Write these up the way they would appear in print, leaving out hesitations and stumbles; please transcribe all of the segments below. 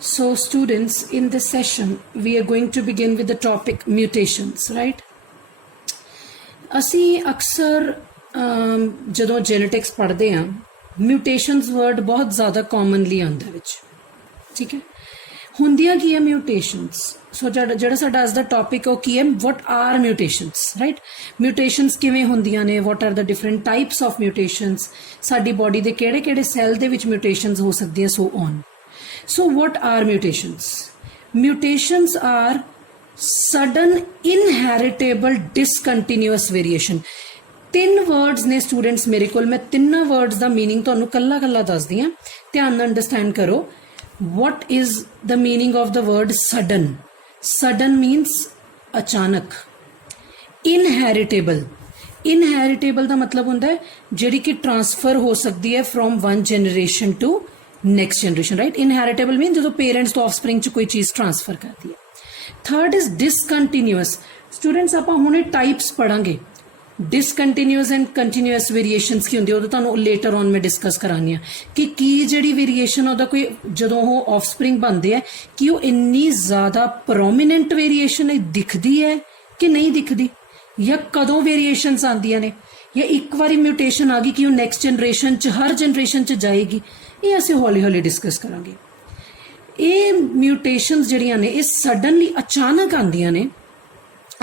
So students, in this session, we are going to begin with the topic mutations, right? ਅਸੀਂ ਅਕਸਰ ਜਦੋਂ genetics ਪੜ੍ਹਦੇ ਹਾਂ ਮਿਊਟੇਸ਼ਨਸ word ਬਹੁਤ ਜ਼ਿਆਦਾ ਕਾਮਨਲੀ ਆਉਂਦਾ ਵਿੱਚ, ਠੀਕ ਹੈ। ਹੁੰਦੀਆਂ ਕੀ ਹੈ ਮਿਊਟੇਸ਼ਨਸ? ਸੋ ਜਿਹੜਾ ਸਾਡਾ ਅੱਜ ਦਾ ਟੌਪਿਕ ਉਹ ਕੀ ਹੈ, ਵਾਟ ਆਰ ਮਿਊਟੇਸ਼ਨਸ, ਰਾਈਟ? ਮਿਊਟੇਸ਼ਨਸ ਕਿਵੇਂ ਹੁੰਦੀਆਂ ਨੇ, what are the different types of mutations, ਸਾਡੀ ਬੋਡੀ ਦੇ ਕਿਹੜੇ ਕਿਹੜੇ ਸੈੱਲ ਦੇ ਵਿੱਚ ਮਿਊਟੇਸ਼ਨਸ ਹੋ ਸਕਦੀਆਂ, so on. So what are mutations? Mutations are sudden inheritable discontinuous variation. ਤਿੰਨ words ਨੇ students ਮੇਰੇ ਕੋਲ, ਮੈਂ ਤਿੰਨਾਂ words ਦਾ meaning ਤੁਹਾਨੂੰ ਕੱਲਾ ਕੱਲਾ ਦੱਸਦੀ ਹਾਂ, ਧਿਆਨ ਨਾਲ understand ਕਰੋ। What is the meaning of the word sudden? Sudden means ਅਚਾਨਕ। Inheritable, inheritable ਦਾ ਮਤਲਬ ਹੁੰਦਾ ਹੈ ਜਿਹੜੀ ਕਿ ਟ੍ਰਾਂਸਫਰ ਹੋ ਸਕਦੀ ਹੈ from one generation to next generation, right? Inheritable means ਜਦੋਂ parents ਤੋਂ offspring ਚ ਕੋਈ ਚੀਜ਼ transfer ਕਰਦੀ ਹੈ। Third is discontinuous. Students ਆਪਾਂ ਹੁਣੇ types ਪੜਾਂਗੇ, discontinuous and continuous variations ਕੀ ਹੁੰਦੀ, ਉਹ ਤੁਹਾਨੂੰ later on ਮੈਂ discuss ਕਰਾਂਗੀ ਕਿ ਕੀ ਜਿਹੜੀ variation ਉਹਦਾ ਕੋਈ ਜਦੋਂ ਉਹ offspring ਬਣਦੇ ਹੈ ਕਿ ਉਹ ਇੰਨੀ ਜ਼ਿਆਦਾ prominent variation ਹੈ, ਦਿਖਦੀ ਹੈ ਕਿ ਨਹੀਂ ਦਿਖਦੀ, ਜਾਂ ਕਦੋਂ variations ਆਉਂਦੀਆਂ ਨੇ, ਜਾਂ ਇੱਕ ਵਾਰੀ mutation ਆ ਗਈ ਕਿ ਉਹ next generation ਚ ਹਰ generation ਚ ਜਾਏਗੀ, ਇਹ ਅਸੀਂ ਹੌਲੀ ਹੌਲੀ ਡਿਸਕਸ ਕਰਾਂਗੇ। ਇਹ ਮਿਊਟੇਸ਼ਨਸ ਜਿਹੜੀਆਂ ਨੇ ਇਹ ਸਡਨਲੀ ਅਚਾਨਕ ਆਉਂਦੀਆਂ ਨੇ,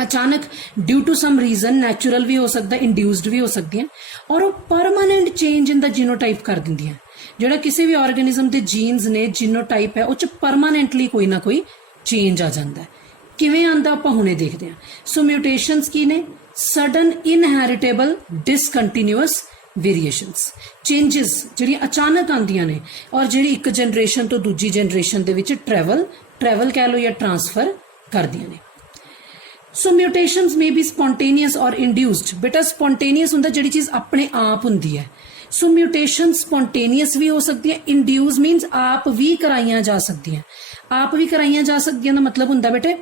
ਅਚਾਨਕ due to some reason, natural ਵੀ ਹੋ ਸਕਦਾ, ਇੰਡਿਊਸਡ ਵੀ ਹੋ ਸਕਦੀਆਂ, ਔਰ ਉਹ ਪਰਮਾਨੈਂਟ ਚੇਂਜ ਇਨ ਦਾ ਜੀਨੋਟਾਈਪ ਕਰ ਦਿੰਦੀਆਂ। ਜਿਹੜਾ ਕਿਸੇ ਵੀ ਆਰਗੈਨਿਜ਼ਮ ਦੇ ਜੀਨਸ ਨੇ ਜੀਨੋਟਾਈਪ ਹੈ ਉਹ ਚ ਪਰਮਾਨੈਂਟਲੀ ਕੋਈ ਨਾ ਕੋਈ ਚੇਂਜ ਆ ਜਾਂਦਾ। ਕਿਵੇਂ ਆਉਂਦਾ ਆਪਾਂ ਹੁਣੇ ਦੇਖਦੇ ਹਾਂ। ਸੋ ਮਿਊਟੇਸ਼ਨਸ ਕੀ ਨੇ? ਸਡਨ ਇਨਹੈਰਿਟੇਬਲ ਡਿਸਕੰਟੀਨਿਊਅਸ ਵੇਰੀਏਸ਼ਨਸ, ਚੇਂਜਸ ਜਿਹੜੀਆਂ ਅਚਾਨਕ ਆਉਂਦੀਆਂ ਨੇ ਔਰ ਜਿਹੜੀ ਇੱਕ ਜਨਰੇਸ਼ਨ ਤੋਂ ਦੂਜੀ ਜਨਰੇਸ਼ਨ ਦੇ ਵਿੱਚ ਟਰੈਵਲ ਕਹਿ ਲਓ ਜਾਂ ਟ੍ਰਾਂਸਫਰ ਕਰਦੀਆਂ ਨੇ। ਸੋ ਮਿਊਟੇਸ਼ਨਸ ਮੇ ਬੀ ਸਪੌਂਟੇਨੀਅਸ ਔਰ ਇੰਡਿਊਸਡ। ਬੇਟਾ ਸਪੌਂਟੇਨੀਅਸ ਹੁੰਦਾ ਜਿਹੜੀ ਚੀਜ਼ ਆਪਣੇ ਆਪ ਹੁੰਦੀ ਹੈ। ਸੋ ਮਿਊਟੇਸ਼ਨ ਸਪੌਂਟੇਨੀਅਸ ਵੀ ਹੋ ਸਕਦੀਆਂ, ਇੰਡਿਊਸ ਮੀਨਸ ਆਪ ਵੀ ਕਰਾਈਆਂ ਜਾ ਸਕਦੀਆਂ। ਆਪ ਵੀ ਕਰਾਈਆਂ ਜਾ ਸਕਦੀਆਂ ਦਾ ਮਤਲਬ ਹੁੰਦਾ ਬੇਟੇ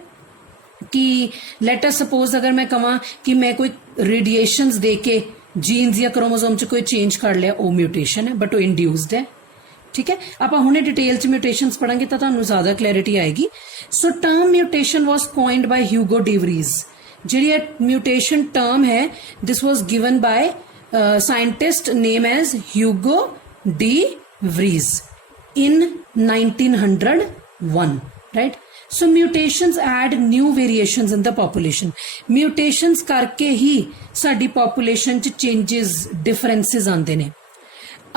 ਕਿ ਲੈਟ ਅਸ ਸਪੋਜ਼ ਅਗਰ ਮੈਂ ਕਹਾਂ ਕਿ ਮੈਂ ਕੋਈ ਰੇਡੀਏਸ਼ਨਸ ਦੇ ਕੇ ਜੀਨਸ ਜਾਂ ਕ੍ਰੋਮੋਸੋਮ ਚ ਕੋਈ ਚੇਂਜ ਕਰ ਲਿਆ, ਉਹ ਮਿਊਟੇਸ਼ਨ ਹੈ, ਬਟ ਉਹ ਇੰਡਿਊਸਡ ਹੈ, ਠੀਕ ਹੈ। ਆਪਾਂ ਹੁਣੇ ਡਿਟੇਲ ਚ ਮਿਊਟੇਸ਼ਨਸ ਪੜਾਂਗੇ ਤਾਂ ਤੁਹਾਨੂੰ ਜ਼ਿਆਦਾ ਕਲੈਰਿਟੀ ਆਏਗੀ। So term mutation was coined by Hugo de Vries. ਜਿਹੜੀ ਇਹ ਮਿਊਟੇਸ਼ਨ ਟਰਮ ਹੈ, this was given by scientist name as Hugo de Vries in 1901, right? So mutations add new variations in the population. Mutations ਕਰਕੇ ਹੀ ਸਾਡੀ population ਚ changes, differences ਆਉਂਦੇ ਨੇ।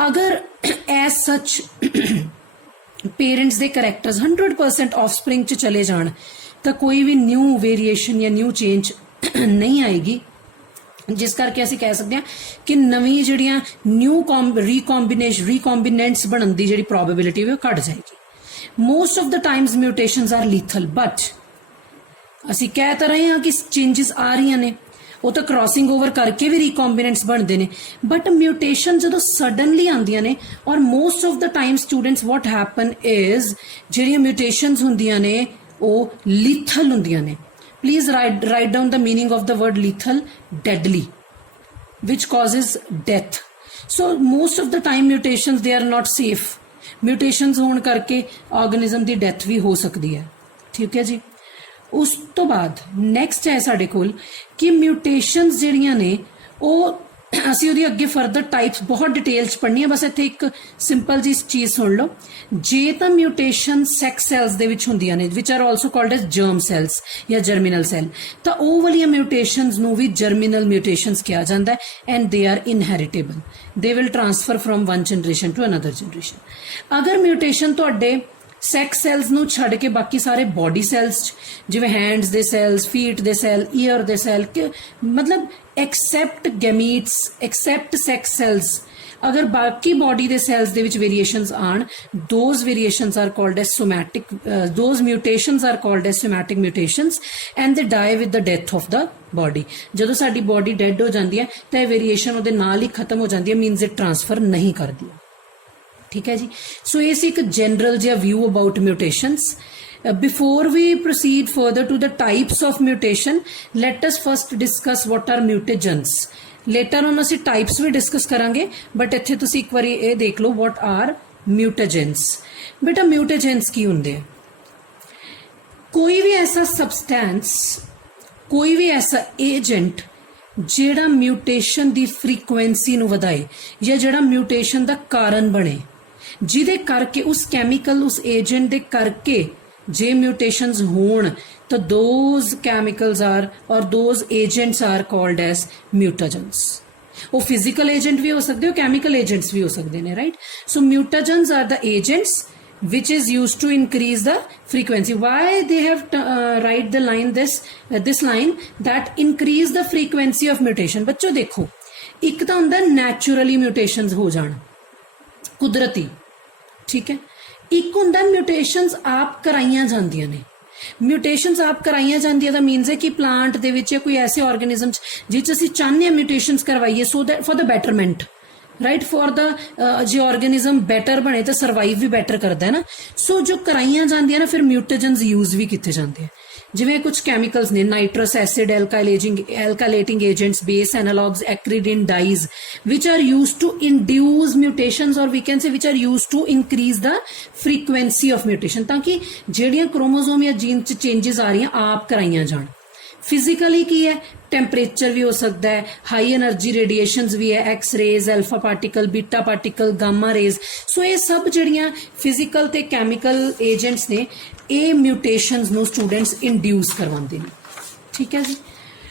ਅਗਰ as such parents ਦੇ characters 100% offspring ਚ ਚਲੇ ਜਾਣ ਤਾਂ ਕੋਈ ਵੀ new variation ਜਾਂ new change ਨਹੀਂ ਆਏਗੀ, ਜਿਸ ਕਰਕੇ ਅਸੀਂ ਕਹਿ ਸਕਦੇ ਹਾਂ ਕਿ ਨਵੀਂ ਜਿਹੜੀਆਂ ਨਿਊ ਰੀਕੌਂਬੀਨੈਂਟਸ ਬਣਨ ਦੀ ਜਿਹੜੀ ਪ੍ਰੋਬੇਬਿਲਿਟੀ ਉਹ ਘਟ ਜਾਏਗੀ। Most of the times mutations are lethal, but ਅਸੀਂ ਕਹਿ ਤਾਂ ਰਹੇ ਹਾਂ ਕਿ ਚੇਂਜਸ ਆ ਰਹੀਆਂ ਨੇ, ਉਹ ਤਾਂ ਕ੍ਰਾਸਿੰਗ ਓਵਰ ਕਰਕੇ ਵੀ ਰੀਕੌਂਬੀਨੈਂਟਸ ਬਣਦੇ ਨੇ, ਬਟ ਮਿਊਟੇਸ਼ਨ ਜਦੋਂ ਸਡਨਲੀ ਆਉਂਦੀਆਂ ਨੇ ਔਰ most of the time students what happen is ਜਿਹੜੀਆਂ ਮਿਊਟੇਸ਼ਨਸ ਹੁੰਦੀਆਂ ਨੇ ਉਹ ਲੀਥਲ ਹੁੰਦੀਆਂ ਨੇ। Please write down the meaning of the word lethal: deadly, which causes death. So most of the time mutations they are not safe. Mutations ਹੋਣ ਕਰਕੇ organism ਦੀ death ਵੀ ਹੋ ਸਕਦੀ ਹੈ, ਠੀਕ ਹੈ ਜੀ। ਉਸ ਤੋਂ ਬਾਅਦ next ਹੈ ਸਾਡੇ ਕੋਲ ਕਿ mutations ਜਿਹੜੀਆਂ ਨੇ ਉਹ ਅਸੀਂ ਉਹਦੀ ਅੱਗੇ ਫਰਦਰ ਟਾਈਪਸ ਬਹੁਤ ਡਿਟੇਲ ਚ ਪੜ੍ਹਨੀ ਹੈ, ਬਸ ਇੱਥੇ ਇੱਕ ਸਿੰਪਲ ਜੀ ਚੀਜ਼ ਸੁਣ ਲਓ। ਜੇ ਤਾਂ ਮਿਊਟੇਸ਼ਨ ਸੈਕਸ ਸੈਲਸ ਦੇ ਵਿੱਚ ਹੁੰਦੀਆਂ ਨੇ, which are also called as germ cells ਜਾਂ ਜਰਮੀਨਲ ਸੈਲ, ਤਾਂ ਉਹ ਵਾਲੀਆਂ ਮਿਊਟੇਸ਼ਨਸ ਨੂੰ ਵੀ ਜਰਮੀਨਲ ਮਿਊਟੇਸ਼ਨਸ ਕਿਹਾ ਜਾਂਦਾ ਹੈ, ਐਂਡ ਦੇ are inheritable, they will transfer from one generation to another generation. ਅਗਰ ਮਿਊਟੇਸ਼ਨ ਤੁਹਾਡੇ ਸੈਕਸ ਸੈਲਸ ਨੂੰ ਛੱਡ ਕੇ ਬਾਕੀ ਸਾਰੇ ਬੋਡੀ ਸੈਲਸ ਚ, ਜਿਵੇਂ ਹੈਂਡਸ ਦੇ ਸੈਲਸ, ਫੀਟ ਦੇ ਸੈਲ, ਈਅਰ ਦੇ ਸੈਲ, ਮਤਲਬ except gametes, except sex cells, ਅਗਰ ਬਾਕੀ ਬੋਡੀ ਦੇ ਸੈਲਸ ਦੇ ਵਿੱਚ ਵੇਰੀਏਸ਼ਨਸ ਆਣ, those variations are called as somatic, those mutations are called as somatic mutations, and they die with the death of the body. ਜਦੋਂ ਸਾਡੀ body dead ਹੋ ਜਾਂਦੀ ਹੈ ਤਾਂ ਇਹ ਵੇਰੀਏਸ਼ਨ ਉਹਦੇ ਨਾਲ ਹੀ ਖਤਮ ਹੋ ਜਾਂਦੀ ਹੈ, ਮੀਨਸ ਇਟ ਟ੍ਰਾਂਸਫਰ ਨਹੀਂ ਕਰਦੀ, ਠੀਕ ਹੈ ਜੀ। ਸੋ ਇਹ ਸੀ ਇੱਕ ਜਨਰਲ ਜਿਹਾ view about mutations. Before we proceed further to the types of mutation, let us first discuss what are mutagens. Later on ਅਸੀਂ types ਵੀ discuss ਕਰਾਂਗੇ, but ਇੱਥੇ ਤੁਸੀਂ ਇੱਕ ਵਾਰੀ ਇਹ ਦੇਖ ਲਓ what are म्यूटाजेंस। बेटा म्यूटाजेंस की होंगे? कोई भी ऐसा सबसटेंस, कोई भी ऐसा एजेंट ਜਿਹੜਾ म्यूटेशन ਦੀ फ्रीकुएंसी ਨੂੰ ਵਧਾਏ ਜਾਂ ਜਿਹੜਾ म्यूटेशन ਦਾ ਕਾਰਨ ਬਣੇ, ਜਿਹਦੇ ਕਰਕੇ ਉਸ ਕੈਮੀਕਲ, ਉਸ ਏਜੰਟ ਦੇ ਕਰਕੇ ਜੇ म्यूटेशंस ਹੋਣ ਤਾਂ those chemicals are or those agents are called as mutagens। ਉਹ ਫਿਜ਼ੀਕਲ ਏਜੰਟ ਵੀ ਹੋ ਸਕਦੇ, ਉਹ ਕੈਮੀਕਲ ਏਜੰਟਸ ਵੀ ਹੋ ਸਕਦੇ ਨੇ, right. So mutagens are the agents which is used to increase the frequency. Why they have write the line this line that increase the frequency of mutation। बच्चों देखो, एक तो ਹੁੰਦਾ naturally mutations हो जान, कुदरती, ठीक है। एक ਹੁੰਦਾ mutations आप कराइयां ਜਾਂਦੀਆਂ ਨੇ। म्यूटेशनस आप कराइया जाती है मीनस है कि प्लांट दे विच कोई ऐसे ऑर्गेनिज्म जिस असीं चाहते हैं म्यूटेशनस करवाइए so that for the betterment, right, for the जो ऑर्गेनिज्म बेटर बने तो सर्वाइव भी बेटर करता है ना। सो जो कराइया जांदियां ना फिर म्यूटेजेंस यूज भी किए जाते हैं। जिवें कुछ कैमिकल्स ने nitrous acid, alkylating agents, base analogues, acridine dyes which are used to induce mutations और we can say which are used to increase the frequency of mutation, ताकि ਜਿਹੜੀਆਂ क्रोमोसोम या जीन च चेंजेस आ रही हैं आप कराइया जान। फिजिकली की है, टैंपरेचर भी हो सकता है, हाई एनर्जी रेडिएशंस भी है, X rays, alpha particle, beta particle, gamma rays. So ये सब जड़ियां फिजिकल ते कैमिकल एजेंट्स ने ये म्यूटेशंस नू स्टूडेंट्स इंड्यूस करवाते हैं, ठीक है जी।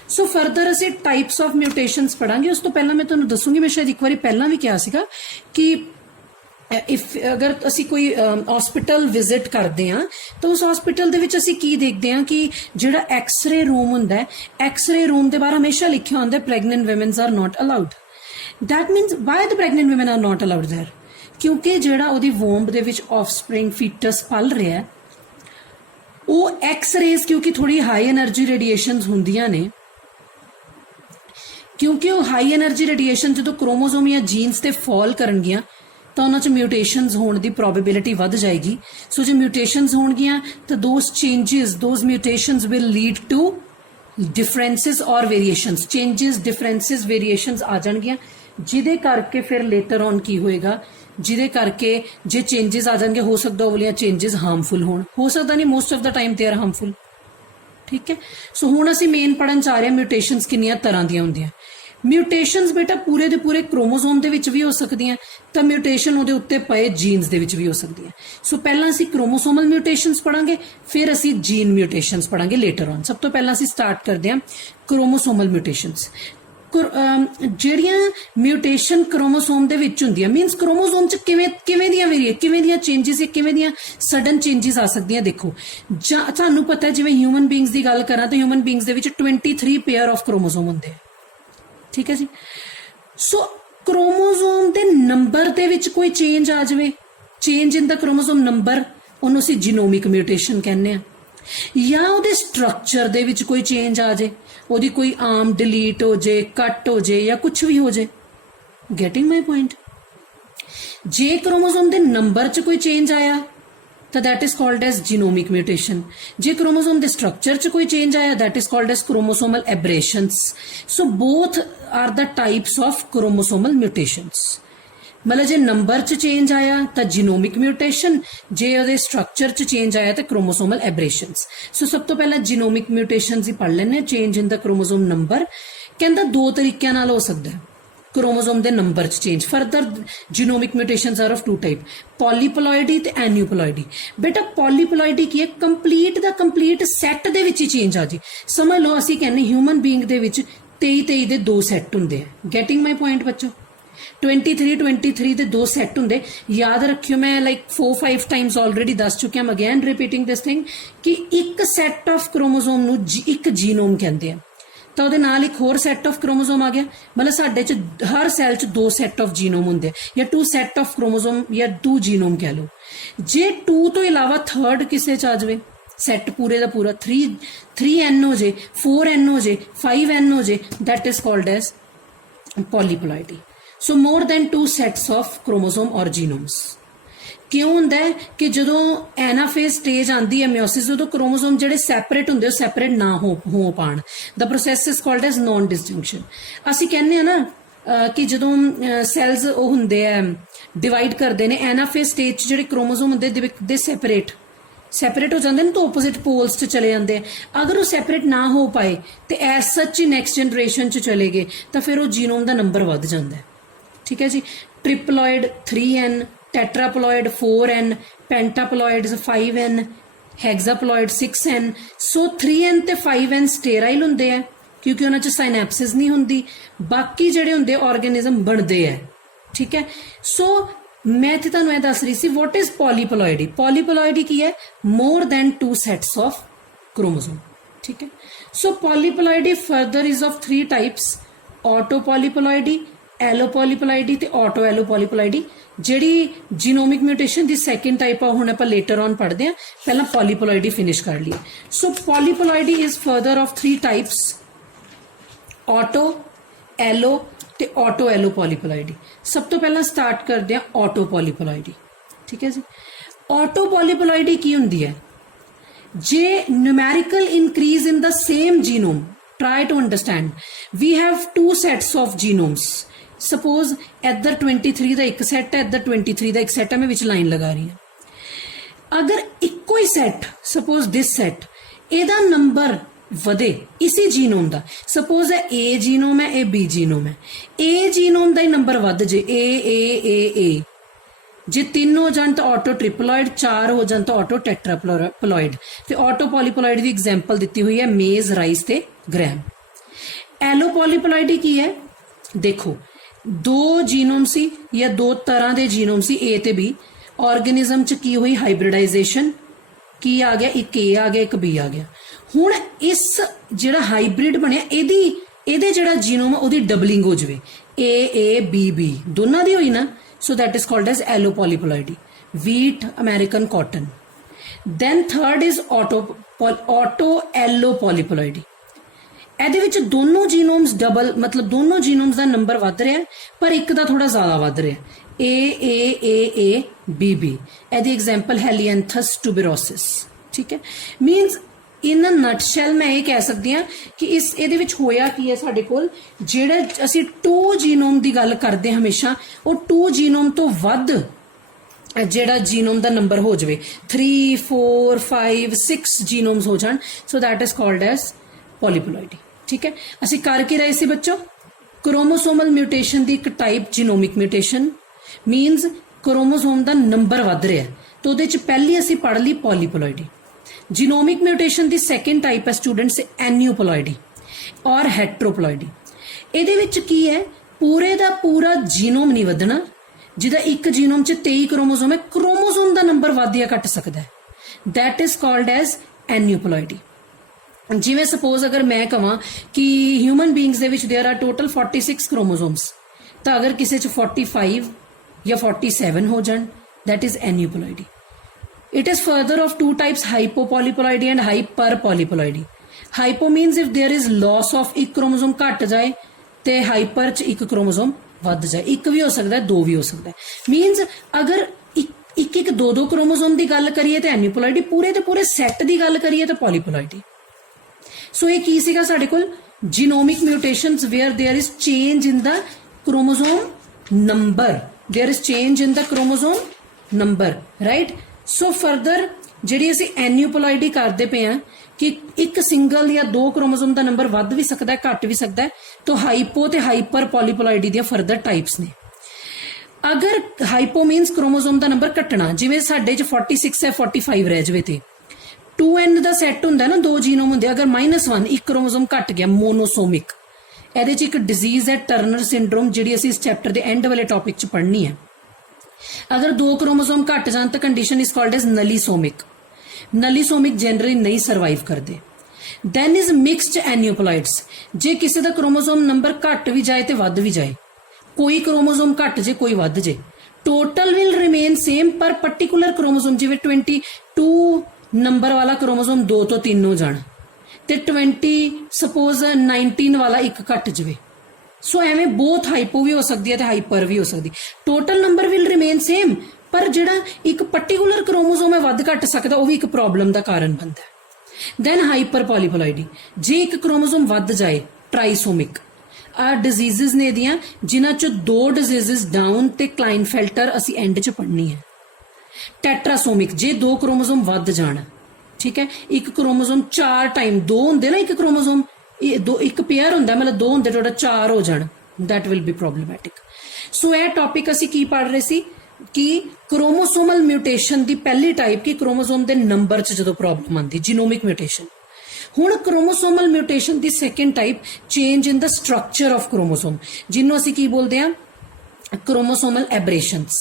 सो फरदर असीं टाइप्स ऑफ म्यूटेशंस पढ़ांगे। उस तो पहला मैं तुहानूं दसूंगी, मैं शायद एक बार पहला भी कहा सीगा कि इफ अगर असी कोई हॉस्पिटल विजिट करते हैं तो उस हॉस्पिटल दे विच असी की देखते हैं कि जिहड़ा एक्सरे रूम हुंदा है, एक्सरे रूम दे बाहर हमेशा लिखिया हुंदा है pregnant womens are not allowed. That means why the pregnant women are not allowed there, क्योंकि जिहड़ा उहदी वोम्ब दे विच ऑफस्प्रिंग फीटस पल रहा है वो एक्सरेज, क्योंकि थोड़ी हाई एनर्जी रेडिएशंस हुंदियां ने, क्योंकि वो हाई एनर्जी रेडिएशन जो क्रोमोसोम या जीन्स ते फॉल करनगियां तो उन्होंने म्यूटेशंस होने की प्रोबेबिलिटी वध जाएगी। सो जो म्यूटेशंस होणगियां तो those changes, those mutations will lead to differences और वेरिएशंस, चेंजेस, डिफरेंसिस, वेरिएशंस आ जाणगियां, जिहदे करके फिर लेटर ऑन की होएगा, जिहदे करके जे चेंजेस आ जाएंगे हो सकता वो चेंजेस हार्मफुल हो सकता नहीं, most of the time they are harmful, ठीक है। सो हुण असीं मेन पढ़न चा रहे हैं म्यूटेशंस किन्नियां तरह दियां हुंदियां। म्यूटेशंस बेटा पूरे दे पूरे क्रोमोसोम दे विच भी हो सकती हैं, तो म्यूटेशन उहदे उत्ते पए जीन्स दे विच भी हो सकती है। सो पहला असीं क्रोमोसोमल म्यूटेशंस पढ़ांगे, फिर असीं जीन म्यूटेशंस पढ़ांगे लेटर ऑन। सब तो पहला असीं स्टार्ट करते हैं क्रोमोसोमल म्यूटेशंस। ਜਿਹੜੀਆਂ म्यूटेशन क्रोमोसोम ਦੇ ਵਿੱਚ ਹੁੰਦੀਆਂ, मीनस क्रोमोसोम ਚ ਕਿਵੇਂ ਦੀਆਂ ਚੇਂजेस ਜਾਂ ਕਿਵੇਂ ਦੀਆਂ ਸਡਨ ਚੇਂजेस ਆ ਸਕਦੀਆਂ। ਦੇਖੋ ਤੁਹਾਨੂੰ ਪਤਾ ਜਿਵੇਂ ਹਿਊਮਨ ਬੀਇੰਗਸ ਦੀ ਗੱਲ ਕਰਾਂ ਤਾਂ ਹਿਊਮਨ ਬੀਇੰਗਸ ਦੇ ਵਿੱਚ 23 ਪੇਅਰ ਆਫ क्रोमोसोम ਹੁੰਦੇ ਆ, ठीक है जी। सो क्रोमोसोम के नंबर दे विच कोई चेंज आ जाए, change in the chromosome number, उन्होंने असीं जीनोमिक म्यूटेशन कहने, या उहदे स्ट्रक्चर दे विच कोई चेंज आ जाए, उहदी कोई आर्म डिलीट हो जाए, कट हो जाए या कुछ भी हो जाए। Getting my point? जे क्रोमोसोम के नंबर च कोई चेंज आया तो that is called as genomic mutation. जे क्रोमोसोम के स्ट्रक्चर च कोई चेंज आया that is called as chromosomal aberrations. So both are the types of chromosomal mutations. मतलब जे नंबर च चेंज आया तो जीनोमिक म्यूटेशन, जे उहदे स्ट्रक्चर च चेंज आया तो क्रोमोसोमल एब्रेशंस। सो सब तो पहला जीनोमिक म्यूटेशंस ही पढ़ लेने। Change in the chromosome number कहता दो तरीकों नाल हो सकता है, क्रोमोसोम के नंबर च change. Further genomic mutations are of two type, polyploidy ते एन्यूप्लॉइडी। बेटा पॉलीप्लॉइडी की है कंप्लीट दा कंप्लीट सैट दे विच ही चेंज आ जी। समझ लो असीं कहने ह्यूमन बीइंग दे विच 23 दे दो सैट हुंदे आ। गेटिंग माई पॉइंट बच्चों? 23 दे दो सैट हुंदे। याद रखियो मैं लाइक 4-5 टाइम्स ऑलरेडी दस चुकी हूं, अगेन रिपीटिंग दिस थिंग कि एक सैट ऑफ क्रोमोसोम नूं एक जीनोम कहंदे आ। तो उहदे नाल एक होर सैट ऑफ क्रोमोसोम आ गया। मतलब साडे च हर सैल च 2 सैट ऑफ जीनोम हुंदे या 2 सैट ऑफ क्रोमोसोम या 2 जीनोम कह लो। जे 2 तो इलावा थर्ड किसे च आ जाए सैट पूरे का पूरा 3n हो जाए, 4n हो जाए, 5n हो जाए, that is called as polyploidy. So more than 2 sets of chromosome और जीनोम्स। क्यों होंदा है कि जो एनाफेज स्टेज आती है मियोसिस, उदों क्रोमोसोम जिहड़े सैपरेट होंदे सैपरेट ना हो पाण। The process is called as non disjunction. असीं कहने ना ਕਿ ਜਦੋਂ ਸੈਲਸ ਉਹ ਹੁੰਦੇ ਆ ਡਿਵਾਈਡ ਕਰਦੇ ਨੇ ਐਨਾਫੇਜ਼ ਸਟੇਜ 'ਚ ਜਿਹੜੇ ਕ੍ਰੋਮੋਸੋਮ ਹੁੰਦੇ ਦੇ ਸੈਪਰੇਟ ਹੋ ਜਾਂਦੇ ਨੇ ਤਾਂ ਆਪੋਜ਼ਿਟ ਪੋਲਸ 'ਚ ਚਲੇ ਜਾਂਦੇ ਆ। ਅਗਰ ਉਹ ਸੈਪਰੇਟ ਨਾ ਹੋ ਪਾਏ ਤੇ ਐਸ ਸੱਚ ਹੀ ਨੈਕਸਟ ਜਨਰੇਸ਼ਨ 'ਚ ਚਲੇ ਗਏ ਤਾਂ ਫਿਰ ਉਹ ਜੀਨੋਮ ਦਾ ਨੰਬਰ ਵੱਧ ਜਾਂਦਾ ਹੈ। ਠੀਕ ਹੈ ਜੀ। ਟ੍ਰਿਪਲੋਇਡ 3n, ਟੈਟਰਾਪਲੋਇਡ 4n, ਪੈਂਟਾਪਲੋਇਡਸ 5n, ਹੈਗਜ਼ਾਪਲੋਇਡ 6n। ਸੋ 3n ਤੇ 5n ਸਟੇਰਾਈਲ ਹੁੰਦੇ ਆ ਕਿਉਂਕਿ ਉਹਨਾਂ 'ਚ ਸਾਈਨੈਪਸਿਸ ਨਹੀਂ ਹੁੰਦੀ। ਬਾਕੀ ਜਿਹੜੇ ਹੁੰਦੇ ਆਰਗੇਨਿਜ਼ਮ ਬਣਦੇ ਆ। ਠੀਕ ਹੈ। ਸੋ मैं इत्थे तुहानूं ਇਹ ਦੱਸ ਰਹੀ ਸੀ what is polyploidy। polyploidy ਕੀ ਹੈ? more than 2 sets of chromosome। ठीक है। so polyploidy further is of 3 types: autopolyploidy, allopolyploidy ਤੇ autoallopolyploidy। ਜਿਹੜੀ ਜੀਨੋਮਿਕ ਮਿਊਟੇਸ਼ਨ ਦੀ ਸੈਕੰਡ ਟਾਈਪ ਆ ਹੁਣ ਆਪਾਂ ਲੇਟਰ ਔਨ ਪੜ੍ਹਦੇ ਆ, ਪਹਿਲਾਂ polyploidy ਫਿਨਿਸ਼ ਕਰ ਲਈਏ। so polyploidy is further of 3 types: auto, allo ਤੇ ਆਟੋ ਐਲੋ ਪੋਲੀਪਲੋਇਡੀ। ਸਭ ਤੋਂ ਪਹਿਲਾਂ ਸਟਾਰਟ ਕਰਦੇ ਆ ਆਟੋ ਪੋਲੀਪਲੋਇਡੀ। ਠੀਕ ਹੈ ਜੀ। ਆਟੋ ਪੋਲੀਪਲੋਇਡੀ ਕੀ ਹੁੰਦੀ ਹੈ? ਜੇ numerical increase in the same genome, try to understand, we have 2 sets of genomes। suppose ਇੱਧਰ 23 ਦਾ ਇੱਕ ਸੈੱਟ ਹੈ, ਇੱਧਰ 23 ਦਾ ਇੱਕ ਸੈੱਟ ਹੈ, ਮੈਂ ਵਿੱਚ ਲਾਈਨ ਲਗਾ ਰਹੀ ਹਾਂ। ਅਗਰ ਇੱਕੋ ਹੀ ਸੈੱਟ, suppose this set, ਇਹਦਾ ਨੰਬਰ ਵਧੇ ਇਸੇ ਜੀਨੋਮ ਦਾ, ਸਪੋਜ਼ ਹੈ A ਜੀਨੋਮ ਹੈ, ਇਹ B ਜੀਨੋਮ ਹੈ, A genome the he number ਵੱਧ ਜੇ A ਜੇ 3 ਹੋ ਜਾਣ ਤਾਂ ਆਟੋ ਟ੍ਰਿਪਲੋਇਡ, 4 ਹੋ ਜਾਣ ਤਾਂ ਆਟੋ ਟੈਟਰਾਪਲੋਇਡ। ਤੇ ਆਟੋ ਪੋਲੀਪਲੋਇਡ ਦੀ ਐਗਜ਼ਾਮਪਲ ਦਿੱਤੀ ਹੋਈ ਹੈ ਮੇਜ਼, ਰਾਈਸ ਤੇ ਗ੍ਰੈਮ। ਐਲੋ ਪੋਲੀਪਲੋਇਡੀ ਕੀ ਹੈ? ਦੇਖੋ 2 ਜੀਨੋਮ ਸੀ ਜਾਂ 2 ਤਰ੍ਹਾਂ ਦੇ ਜੀਨੋਮ ਸੀ A ਤੇ B, ਆਰਗੇਨਿਜ਼ਮ ਚ ਕੀ ਹੋਈ? ਹਾਈਬ੍ਰਿਡਾਈਜੇਸ਼ਨ। ਕੀ ਆ ਗਿਆ? ਇੱਕ A ਆ ਗਿਆ, ਇੱਕ B ਆ ਗਿਆ। ਹੁਣ ਇਸ ਜਿਹੜਾ ਹਾਈਬ੍ਰਿਡ ਬਣਿਆ ਇਹਦੇ ਜਿਹੜਾ ਜੀਨੋਮ ਆ ਉਹਦੀ ਡਬਲਿੰਗ ਹੋ ਜਾਵੇ, A ਦੋਨਾਂ ਦੀ ਹੋਈ ਨਾ, so that is called as allopolyploidy. Wheat, American cotton. Then third is autoallopolyploidy. ਇਹਦੇ ਵਿੱਚ ਦੋਨੋਂ ਜੀਨੋਮਸ ਡਬਲ, ਮਤਲਬ ਦੋਨੋਂ ਜੀਨੋਮਸ ਦਾ ਨੰਬਰ ਵੱਧ ਰਿਹਾ ਪਰ ਇੱਕ ਦਾ ਥੋੜਾ ਜ਼ਿਆਦਾ ਵੱਧ ਰਿਹਾ, A B। ਇਹਦੀ ਐਗਜ਼ਾਮਪਲ ਹੈਲੀਐਂਥਸ ਟੂਬੇਰੋਸਿਸ। ਠੀਕ ਹੈ। ਮੀਨਸ ਇਨ ਅ ਨਟਸ਼ੈਲ ਮੈਂ ਇਹ ਕਹਿ ਸਕਦੀ ਹਾਂ ਕਿ ਇਹਦੇ ਵਿੱਚ ਹੋਇਆ ਕੀ ਹੈ, ਸਾਡੇ ਕੋਲ ਜਿਹੜਾ ਅਸੀਂ 2 ਜੀਨੋਮ ਦੀ ਗੱਲ ਕਰਦੇ ਹਮੇਸ਼ਾ, ਉਹ 2 ਜੀਨੋਮ ਤੋਂ ਵੱਧ ਜਿਹੜਾ ਜੀਨੋਮ ਦਾ ਨੰਬਰ ਹੋ ਜਾਵੇ, 3 4 5 6 ਜੀਨੋਮਸ ਹੋ ਜਾਣ, so that is called as polyploidy. ਠੀਕ ਹੈ। ਅਸੀਂ ਕਰ ਕੀ ਰਹੇ ਸੀ ਬੱਚੋ? ਕ੍ਰੋਮੋਸੋਮਲ ਮਿਊਟੇਸ਼ਨ ਦੀ ਇੱਕ type genomic mutation, means chromosome ਦਾ ਨੰਬਰ ਵੱਧ ਰਿਹਾ, ਤਾਂ ਉਹਦੇ ਚ ਪਹਿਲੀ ਅਸੀਂ ਪੜ੍ਹ ਲਈ ਪੋਲੀਪਲੋਇਡੀ। जीनोमिक म्यूटेशन ਦੀ ਸੈਕੰਡ ਟਾਈਪ ਹੈ ਸਟੂਡੈਂਟਸ ਐਨਿਊਪਲੋਇਡੀ ਔਰ ਹੈਟਰੋਪਲੋਇਡੀ। ਇਹਦੇ ਵਿੱਚ ਕੀ ਹੈ? ਪੂਰੇ ਦਾ ਪੂਰਾ ਜੀਨੋਮ ਨਹੀਂ ਵਧਣਾ, ਜਿਹਦਾ ਇੱਕ ਜੀਨੋਮ 'ਚ 23 ਕ੍ਰੋਮੋਸੋਮ ਹੈ, ਕ੍ਰੋਮੋਸੋਮ ਦਾ ਨੰਬਰ ਵੱਧ ਜਾਂ ਘਟ ਸਕਦਾ ਹੈ, ਦੈਟ ਇਜ਼ ਕਾਲਡ ਐਜ਼ ਐਨਿਊਪਲੋਇਡੀ। ਜਿਵੇਂ ਸਪੋਜ਼ ਅਗਰ ਮੈਂ ਕਹਾਂ ਕਿ ਹਿਊਮਨ ਬੀਇੰਗਸ ਦੇ ਵਿੱਚ ਦੇयर ਆਰ ਟੋਟਲ 46 ਕ੍ਰੋਮੋਸੋਮਸ, ਤਾਂ ਅਗਰ ਕਿਸੇ 'ਚ 45 ਜਾਂ 47 ਹੋ ਜਾਣ, that is aneuploidy. It is further of 2 types: hypopolyploidy and hyperpolyploidy। Hypo means if there is loss of एक chromosome घट जाए, ते hyper च एक chromosome ਵੱਧ ਜਾਏ, ਇੱਕ ਵੀ ਹੋ ਸਕਦਾ ਹੈ, 2 ਵੀ ਹੋ ਸਕਦਾ ਹੈ। Means ਅਗਰ ਇੱਕ 2 chromosome ਦੀ ਗੱਲ ਕਰੀਏ ਤਾਂ ਐਨਿਊਪਲੋਇਡੀ, ਪੂਰੇ ਤੇ ਪੂਰੇ ਸੈੱਟ ਦੀ ਗੱਲ ਕਰੀਏ ਤਾਂ ਪੋਲੀਪਲੋਇਡੀ। ਸੋ ਇਹ ਕੀ ਸੀਗਾ ਸਾਡੇ ਕੋਲ? Genomic ਮਿਊਟੇਸ਼ਨਸ where there is change in the chromosome number, there is change in the chromosome number, right? So further ਜਿਹੜੀ ਅਸੀਂ ਐਨਿਊਪਲੋਇਡੀ ਕਰਦੇ ਪਏ ਆ ਕਿ ਇੱਕ ਸਿੰਗਲ ਜਾਂ 2 ਕ੍ਰੋਮੋਸੋਮ ਦਾ ਨੰਬਰ ਵੱਧ ਵੀ ਸਕਦਾ ਹੈ, ਘੱਟ ਵੀ ਸਕਦਾ ਹੈ, ਤਾਂ ਹਾਈਪੋ ਤੇ ਹਾਈਪਰ ਪੋਲੀਪਲੋਇਡੀ ਦੀਆਂ ਫਰਦਰ ਟਾਈਪਸ ਨੇ। ਅਗਰ ਹਾਈਪੋ ਮੀਨਸ ਕ੍ਰੋਮੋਸੋਮ ਦਾ ਨੰਬਰ ਘਟਣਾ, ਜਿਵੇਂ ਸਾਡੇ 'ਚ 46 ਹੈ, 45 ਰਹਿ ਜਾਵੇ, ਤੇ 2n ਦਾ ਸੈੱਟ ਹੁੰਦਾ ਨਾ, 2 ਜੀਨੋਮ ਹੁੰਦੇ, ਅਗਰ -1 ਇੱਕ ਕ੍ਰੋਮੋਸੋਮ ਘਟ ਗਿਆ, ਮੋਨੋਸੋਮਿਕ, ਇਹਦੇ 'ਚ ਇੱਕ ਡਿਜ਼ੀਜ਼ ਹੈ ਟਰਨਰ ਸਿੰਡਰੋਮ, ਜਿਹੜੀ ਅਸੀਂ ਇਸ ਚੈਪਟਰ ਦੇ ਐਂਡ ਵਾਲੇ ਟੌਪਿਕ 'ਚ ਪੜ੍ਹਨੀ ਹੈ। ਅਗਰ 2 ਕ੍ਰੋਮੋਸੋਮ ਘਟ ਜਾਣ ਤਾਂ condition is called as nullisomic. Nullisomic generally ਨਹੀਂ ਸਰਵਾਈਵ ਕਰਦੇ। Then is mixed aneuploids. ਜੇ ਕਿਸੇ ਦਾ ਕ੍ਰੋਮੋਸੋਮ ਨੰਬਰ ਘਟ ਵੀ ਜਾਏ ਤੇ ਵੱਧ ਵੀ ਜਾਏ, ਕੋਈ ਕ੍ਰੋਮੋਸੋਮ ਘਟ ਜੇ ਕੋਈ ਵੱਧ ਜੇ, ਟੋਟਲ ਵਿਲ ਰਿਮੇਨ ਸੇਮ, ਪਰ ਪਾਰਟਿਕੂਲਰ ਕ੍ਰੋਮੋਸੋਮ ਜਿਵੇਂ 22 ਨੰਬਰ ਵਾਲਾ ਕ੍ਰੋਮੋਸੋਮ 2 ਤੋਂ 3 ਹੋ ਜਾਣ, ਤੇ 20 ਸਪੋਜ਼ 19 ਵਾਲਾ ਇੱਕ ਘਟ ਜਾਵੇ, ਸੋ ਐਵੇਂ ਬੋਥ ਹਾਈਪੋ ਵੀ ਹੋ ਸਕਦੀ ਹੈ ਤੇ ਹਾਈਪਰ ਵੀ ਹੋ ਸਕਦੀ। Total number will remain same, ਪਰ ਜਿਹੜਾ ਇੱਕ ਪਾਰਟਿਕੂਲਰ ਕ੍ਰੋਮੋਸੋਮ ਹੈ ਵੱਧ ਘਟ ਸਕਦਾ, ਉਹ ਵੀ ਇੱਕ ਪ੍ਰੋਬਲਮ ਦਾ ਕਾਰਨ ਬਣਦਾ ਹੈ। ਦੈਨ ਹਾਈਪਰ ਪੋਲੀਪਲੋਇਡੀ, ਜੇ ਇੱਕ ਕ੍ਰੋਮੋਸੋਮ ਵੱਧ ਜਾਏ, ਟ੍ਰਾਈਸੋਮਿਕ, ਆ ਡਿਜ਼ੀਜ਼ਸ ਨੇ ਦੀਆਂ ਜਿਨ੍ਹਾਂ ਚੋਂ 2 ਡਿਜ਼ੀਜ਼ਸ ਡਾਊਨ ਤੇ ਕਲਾइनफेल्टर ਅਸੀਂ ਐਂਡ 'ਚ ਪੜ੍ਹਨੀ ਹੈ। ਟੈਟਰਾਸੋਮਿਕ ਜੇ 2 ਕ੍ਰੋਮੋਸੋਮ ਵੱਧ ਜਾਣ, ਠੀਕ ਹੈ, ਇੱਕ ਕ੍ਰੋਮੋਸੋਮ 4 ਟਾਈਮ 2 ਹੁੰਦੇ ਨਾ, ਇੱਕ ਕ੍ਰੋਮੋਸੋਮ ਇੱਕ ਪੇਅਰ ਹੁੰਦਾ, ਮਤਲਬ 2 ਹੁੰਦੇ ਟੋਟਲ 4 ਹੋ ਜਾਣ, that will be problematic। ਸੋ ਇਹ ਟੌਪਿਕ ਅਸੀਂ ਕੀ ਪੜ੍ਹ ਰਹੇ ਸੀ ਕਿ ਕ੍ਰੋਮੋਸੋਮਲ ਮਿਊਟੇਸ਼ਨ ਦੀ ਪਹਿਲੀ ਟਾਈਪ ਕਿ ਕ੍ਰੋਮੋਸੋਮ ਦੇ ਨੰਬਰ 'ਚ ਜਦੋਂ ਪ੍ਰੋਬਲਮ ਆਉਂਦੀ, ਜੀਨੋਮਿਕ ਮਿਊਟੇਸ਼ਨ। ਹੁਣ ਕ੍ਰੋਮੋਸੋਮਲ ਮਿਊਟੇਸ਼ਨ ਦੀ second type change in the structure of chromosome, ਜਿਹਨੂੰ ਅਸੀਂ ਕੀ ਬੋਲਦੇ ਹਾਂ, chromosomal aberrations.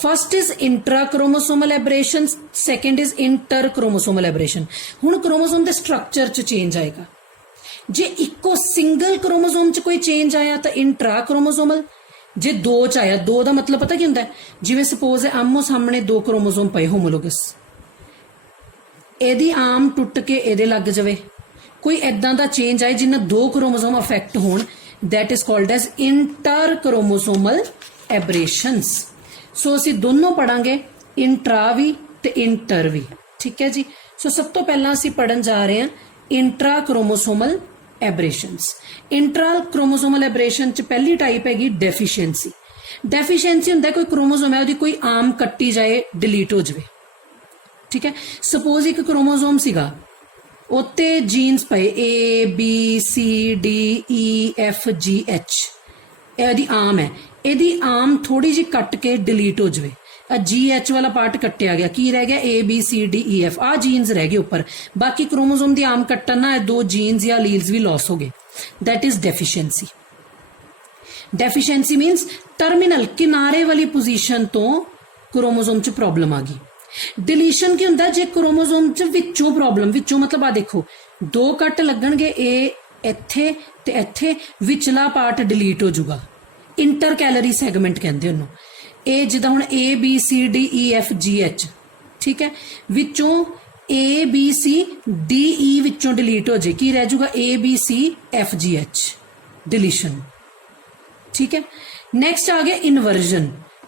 First is intrachromosomal aberration, second is interchromosomal aberration. हुण क्रोमोसोम के स्ट्रक्चर च चेंज आएगा। जे इको सिंगल क्रोमोसोम च कोई चेंज आया तो इंट्रा क्रोमोसोमल, जे 2 च आया, 2 का मतलब पता की हुंदा है, जिवें सपोज है आमो सामने 2 क्रोमोसोम पए होमोलोगस, एदी आम टुट के एदे लग जावे, कोई इदां दा चेंज आए जिन्ना 2 क्रोमोसोम अफेक्ट होण, that is called as interchromosomal aberrations. So असी दोनों पढ़ांगे, इंट्रा भी ते इंटर भी, ठीक है जी। सो सब तो पहला असी पढ़न जा रहे हैं intra chromosomal aberrations. Intra chromosomal aberration च पहली टाइप हैगी डेफिशिएंसी। डेफिशिएंसी हुंदा कोई क्रोमोसोम है, कोई आम कट्टी जाए, डिलीट हो जाए, ठीक है। सपोज एक क्रोमोसोम सीगा, उत्ते जीन्स पे ABCDEF यदि आम है, यदि आम थोड़ी जी कट के डिलीट हो जाए, GH वाला पार्ट कट्टिया गया, की रह गया ABCDEF, आ जीन्स रह गए ऊपर, बाकी क्रोमोसोम दी आम कट्टन ना 2 जीन्स या लील्स भी लॉस हो गए, that is deficiency. Deficiency means terminal किनारे वाली पोजीशन तो क्रोमोसोम च प्रॉब्लम आ गई। डिलीशन की हुंदा जे क्रोमोसोम च विचों प्रॉब्लम, विचों मतलब आ देखो 2 कट लगणगे, ए इत्थे ते इत्थे विचला पार्ट डिलीट हो जाऊगा, इंटर कैलरी सैगमेंट कहते हैं। ए जिदा हुण ABCDEFGH, ठीक है, विचों ABCDE विचों डिलीट हो जाए, की रह जाऊगा ABCFGH, डिलीशन, ठीक है। नैक्सट आ गया इनवर्जन।